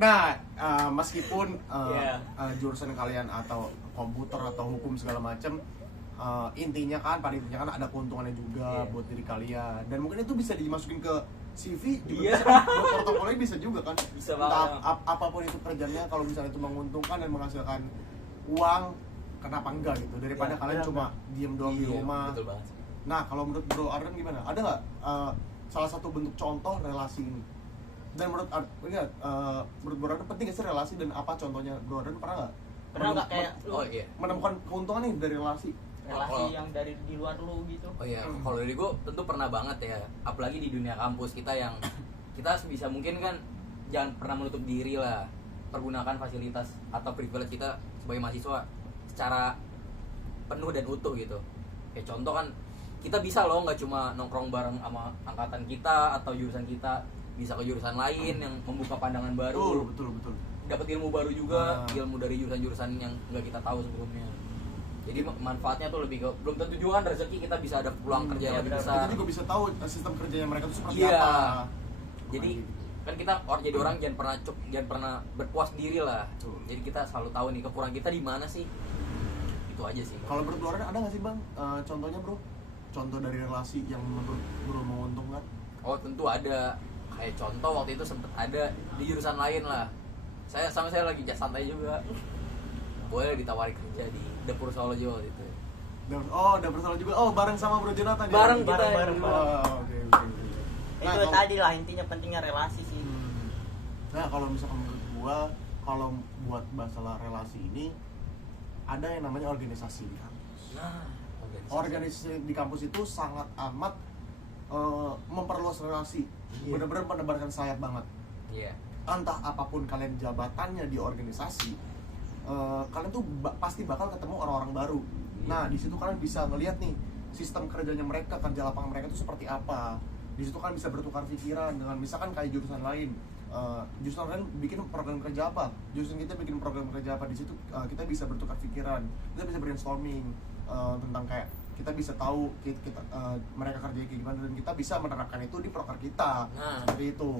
Nah, meskipun Iya. jurusan kalian atau komputer atau hukum segala macam, intinya kan ada keuntungannya juga Iya. buat diri kalian, dan mungkin itu bisa dimasukin ke CV juga. Iya. Bisa, buat portofolio bisa juga kan. Bisa Entah banget. apapun itu kerjanya, kalau misalnya itu menguntungkan dan menghasilkan uang, kenapa enggak gitu daripada Ya, kalian iya, cuma diem doang di Iya, rumah. betul banget sih. Nah kalau menurut Bro Arden gimana? Ada nggak salah satu bentuk contoh relasi ini? Dan menurut menurut Bro Arden penting nggak sih relasi, dan apa contohnya? Bro Arden pernah nggak Pernah nggak kayak lu Oh iya. menemukan keuntungan nih dari relasi? relasi Oh. yang dari di luar lu gitu? Oh iya, kalau dari gue tentu pernah banget ya. Apalagi di dunia kampus kita yang kita sebisa mungkin kan jangan pernah menutup diri lah. Pergunakan fasilitas atau privilege kita sebagai mahasiswa secara penuh dan utuh gitu. Kayak contoh kan kita bisa loh nggak cuma nongkrong bareng sama angkatan kita atau jurusan kita, bisa ke jurusan lain yang membuka pandangan baru. Betul. Dapat ilmu baru juga, Ah. ilmu dari jurusan-jurusan yang nggak kita tahu sebelumnya. Jadi manfaatnya tuh lebih ke belum tentu juga kan rezeki kita bisa ada peluang kerja yang iya lebih benar. besar. Kita juga bisa tahu sistem kerjanya mereka itu seperti Iya. apa. Jadi kan kita jadi orang jangan pernah berpuas diri lah. Betul. Jadi kita selalu tahu nih kekurangan kita di mana sih. Itu aja sih. Kalau menurut Bro Arden ada nggak sih bang contohnya bro? Contoh dari relasi yang menurut Bro menguntungkan? Oh tentu ada. Kayak contoh waktu itu sempet ada di jurusan lain lah. Saya lagi santai juga. Boleh ditawari kerja di Dapur Solo Jawa gitu. Dapur Solo juga. Oh bareng sama Bro Jonathan ya? Bareng kita. Bareng. Oh, oke. Nah, Itu kalau- tadi lah intinya pentingnya relasi sih. Nah kalau misalkan menurut gua, kalau buat masalah relasi ini ada yang namanya organisasi di kampus. Nah, Organisasi di kampus itu sangat amat memperluas relasi, Iya. benar-benar menebarkan sayap banget. Iya. Entah apapun kalian jabatannya di organisasi, kalian tuh pasti bakal ketemu orang-orang baru. Iya. Nah di situ kalian bisa ngelihat nih sistem kerjanya mereka, kerja lapangan mereka itu seperti apa. Di situ kalian bisa bertukar pikiran dengan misalkan kayak jurusan lain. Jurusan lain bikin program kerja apa, jurusan kita bikin program kerja apa. Di situ kita bisa bertukar pikiran, kita bisa brainstorming tentang kayak kita bisa tahu kita mereka kerja kayak gimana, dan kita bisa menerapkan itu di proker kita. Nah. Seperti itu.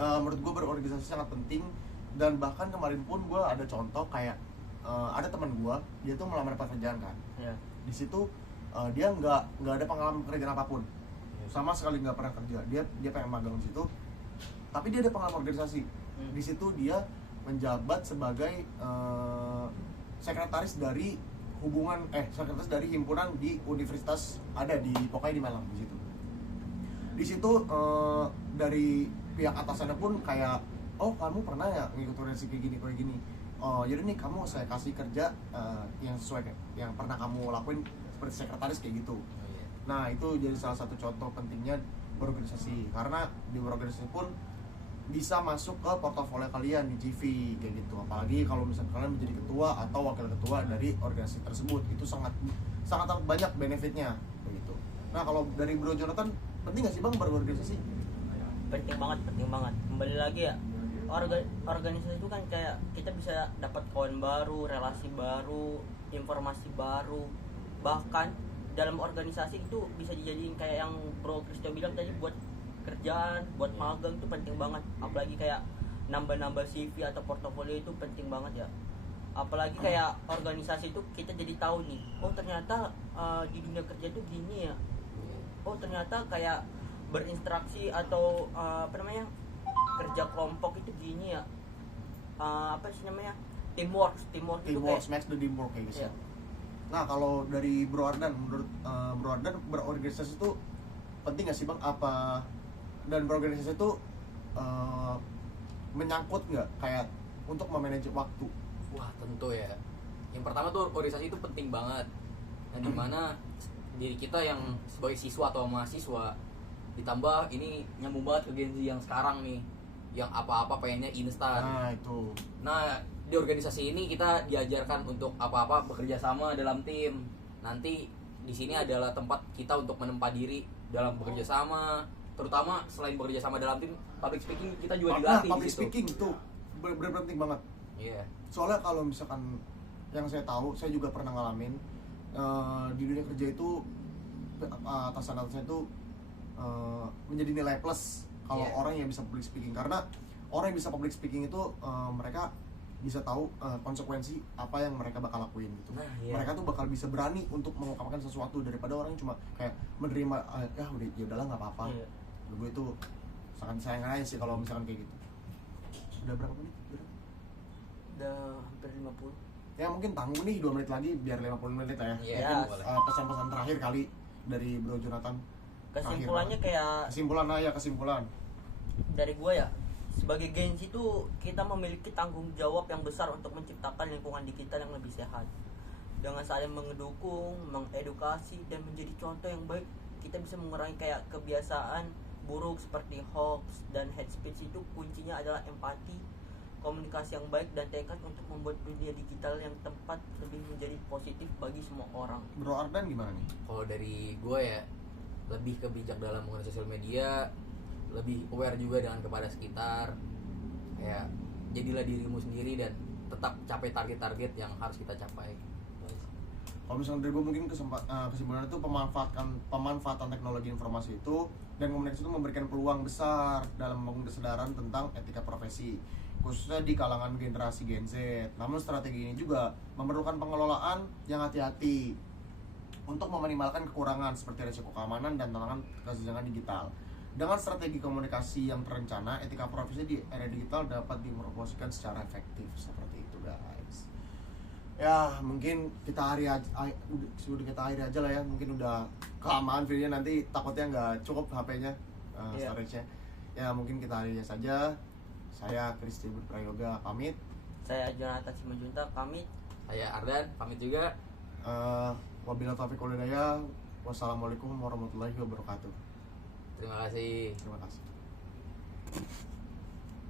Menurut gue berorganisasi sangat penting, dan bahkan kemarin pun gue ada contoh kayak ada teman gue, dia tuh melamar pekerjaan kan. Ya. Di situ dia nggak ada pengalaman pekerjaan apapun, sama sekali nggak pernah kerja. Dia pengen magang di situ, tapi dia ada pengalaman organisasi. Di situ dia menjabat sebagai sekretaris dari sekretaris dari himpunan di universitas ada di pokoknya di Malang di situ. Di situ dari pihak atasannya pun kayak, oh kamu pernah ya ngikut organisasi kayak gini. Oh jadi nih kamu saya kasih kerja yang sesuai yang pernah kamu lakuin seperti sekretaris kayak gitu. Oh, iya. Nah itu jadi salah satu contoh pentingnya berorganisasi, karena di berorganisasi pun bisa masuk ke portofolio kalian di CV kayak gitu. Apalagi kalau misalnya kalian menjadi ketua atau wakil ketua dari organisasi tersebut, itu sangat banyak benefitnya kayak gitu. Nah kalau dari Bro Jonathan, penting nggak sih bang berorganisasi? Penting banget. Kembali lagi ya, organisasi itu kan kayak kita bisa dapat kawan baru, relasi baru, informasi baru. Bahkan dalam organisasi itu bisa dijadiin kayak yang Bro Christian bilang tadi, buat kerjaan, buat magang itu penting banget. Apalagi kayak nambah-nambah CV atau portofolio itu penting banget ya. Apalagi kayak organisasi itu kita jadi tahu nih, oh ternyata di dunia kerja itu gini ya. Oh ternyata kayak berinteraksi atau kerja kelompok itu gini ya. Apa sih namanya, teamwork itu Teamwork kayak, makes the dream work kayak gitu. Iya. Nah kalau dari Bro Ardan, menurut Bro Ardan berorganisasi itu penting nggak sih bang? Apa dan berorganisasi itu menyangkut nggak kayak untuk memanage waktu? Wah tentu ya. Yang pertama tuh organisasi itu penting banget. Nah dimana diri kita yang sebagai siswa atau mahasiswa, ditambah ini nyambung banget ke Gen Z yang sekarang nih, yang apa-apa pengennya instan. Nah itu. Nah di organisasi ini kita diajarkan untuk apa-apa bekerja sama dalam tim. Nanti di sini adalah tempat kita untuk menempa diri dalam bekerja sama. Terutama selain bekerja sama dalam tim, public speaking kita juga dilatih Public di situ. speaking itu benar-benar penting banget. Iya. Soalnya kalau misalkan yang saya tahu, saya juga pernah ngalamin di dunia kerja itu atasan-atasan itu menjadi nilai plus kalau Iya. orang yang bisa public speaking, karena orang yang bisa public speaking itu mereka bisa tahu konsekuensi apa yang mereka bakal lakuin gitu. Nah, iya. Mereka tuh bakal bisa berani untuk mengungkapkan sesuatu daripada orang yang cuma kayak menerima ya udahlah nggak apa-apa. Iya. Gue itu sangat sayang aja sih kalau misalkan kayak gitu. Udah berapa menit? udah hampir 50. Ya mungkin tanggung nih 2 menit lagi biar 50 menit lah ya. Iya, Ya, boleh. Pesan-pesan terakhir kali dari Bro Jonathan. kesimpulannya kayak Kesimpulan dari gua ya, sebagai Gen Z itu kita memiliki tanggung jawab yang besar untuk menciptakan lingkungan digital yang lebih sehat. Dengan saling mendukung, mengedukasi dan menjadi contoh yang baik, kita bisa mengurangi kayak kebiasaan buruk seperti hoax dan hate speech. Itu kuncinya adalah empati, komunikasi yang baik dan tekad untuk membuat dunia digital yang tempat lebih menjadi positif bagi semua orang. Bro Ardan gimana nih? Kalau dari gue ya, lebih kebijak dalam menggunakan sosial media, lebih aware juga dengan kepada sekitar, kayak jadilah dirimu sendiri dan tetap capai target-target yang harus kita capai. Kalau misalnya dari gue mungkin kesimpulannya itu pemanfaatan teknologi informasi itu dan komunikasi itu memberikan peluang besar dalam membangun kesadaran tentang etika profesi, khususnya di kalangan generasi Gen Z. Namun strategi ini juga memerlukan pengelolaan yang hati-hati untuk meminimalkan kekurangan seperti risiko keamanan dan tantangan kesenjangan digital. Dengan strategi komunikasi yang terencana, etika profesi di era digital dapat dipromosikan secara efektif. Seperti itu guys. Ya mungkin kita akhiri aja lah ya. Mungkin udah kelamaan videonya, nanti takutnya nggak cukup HP-nya, Iya. storage-nya. Ya mungkin kita akhiri saja. Saya Kristi Prayoga pamit. Saya Jonathan Simanjuntak pamit. Saya Ardan pamit juga. Wabillahi taufiq wal hidayah. Wassalamualaikum warahmatullahi wabarakatuh. Terima kasih. Terima kasih.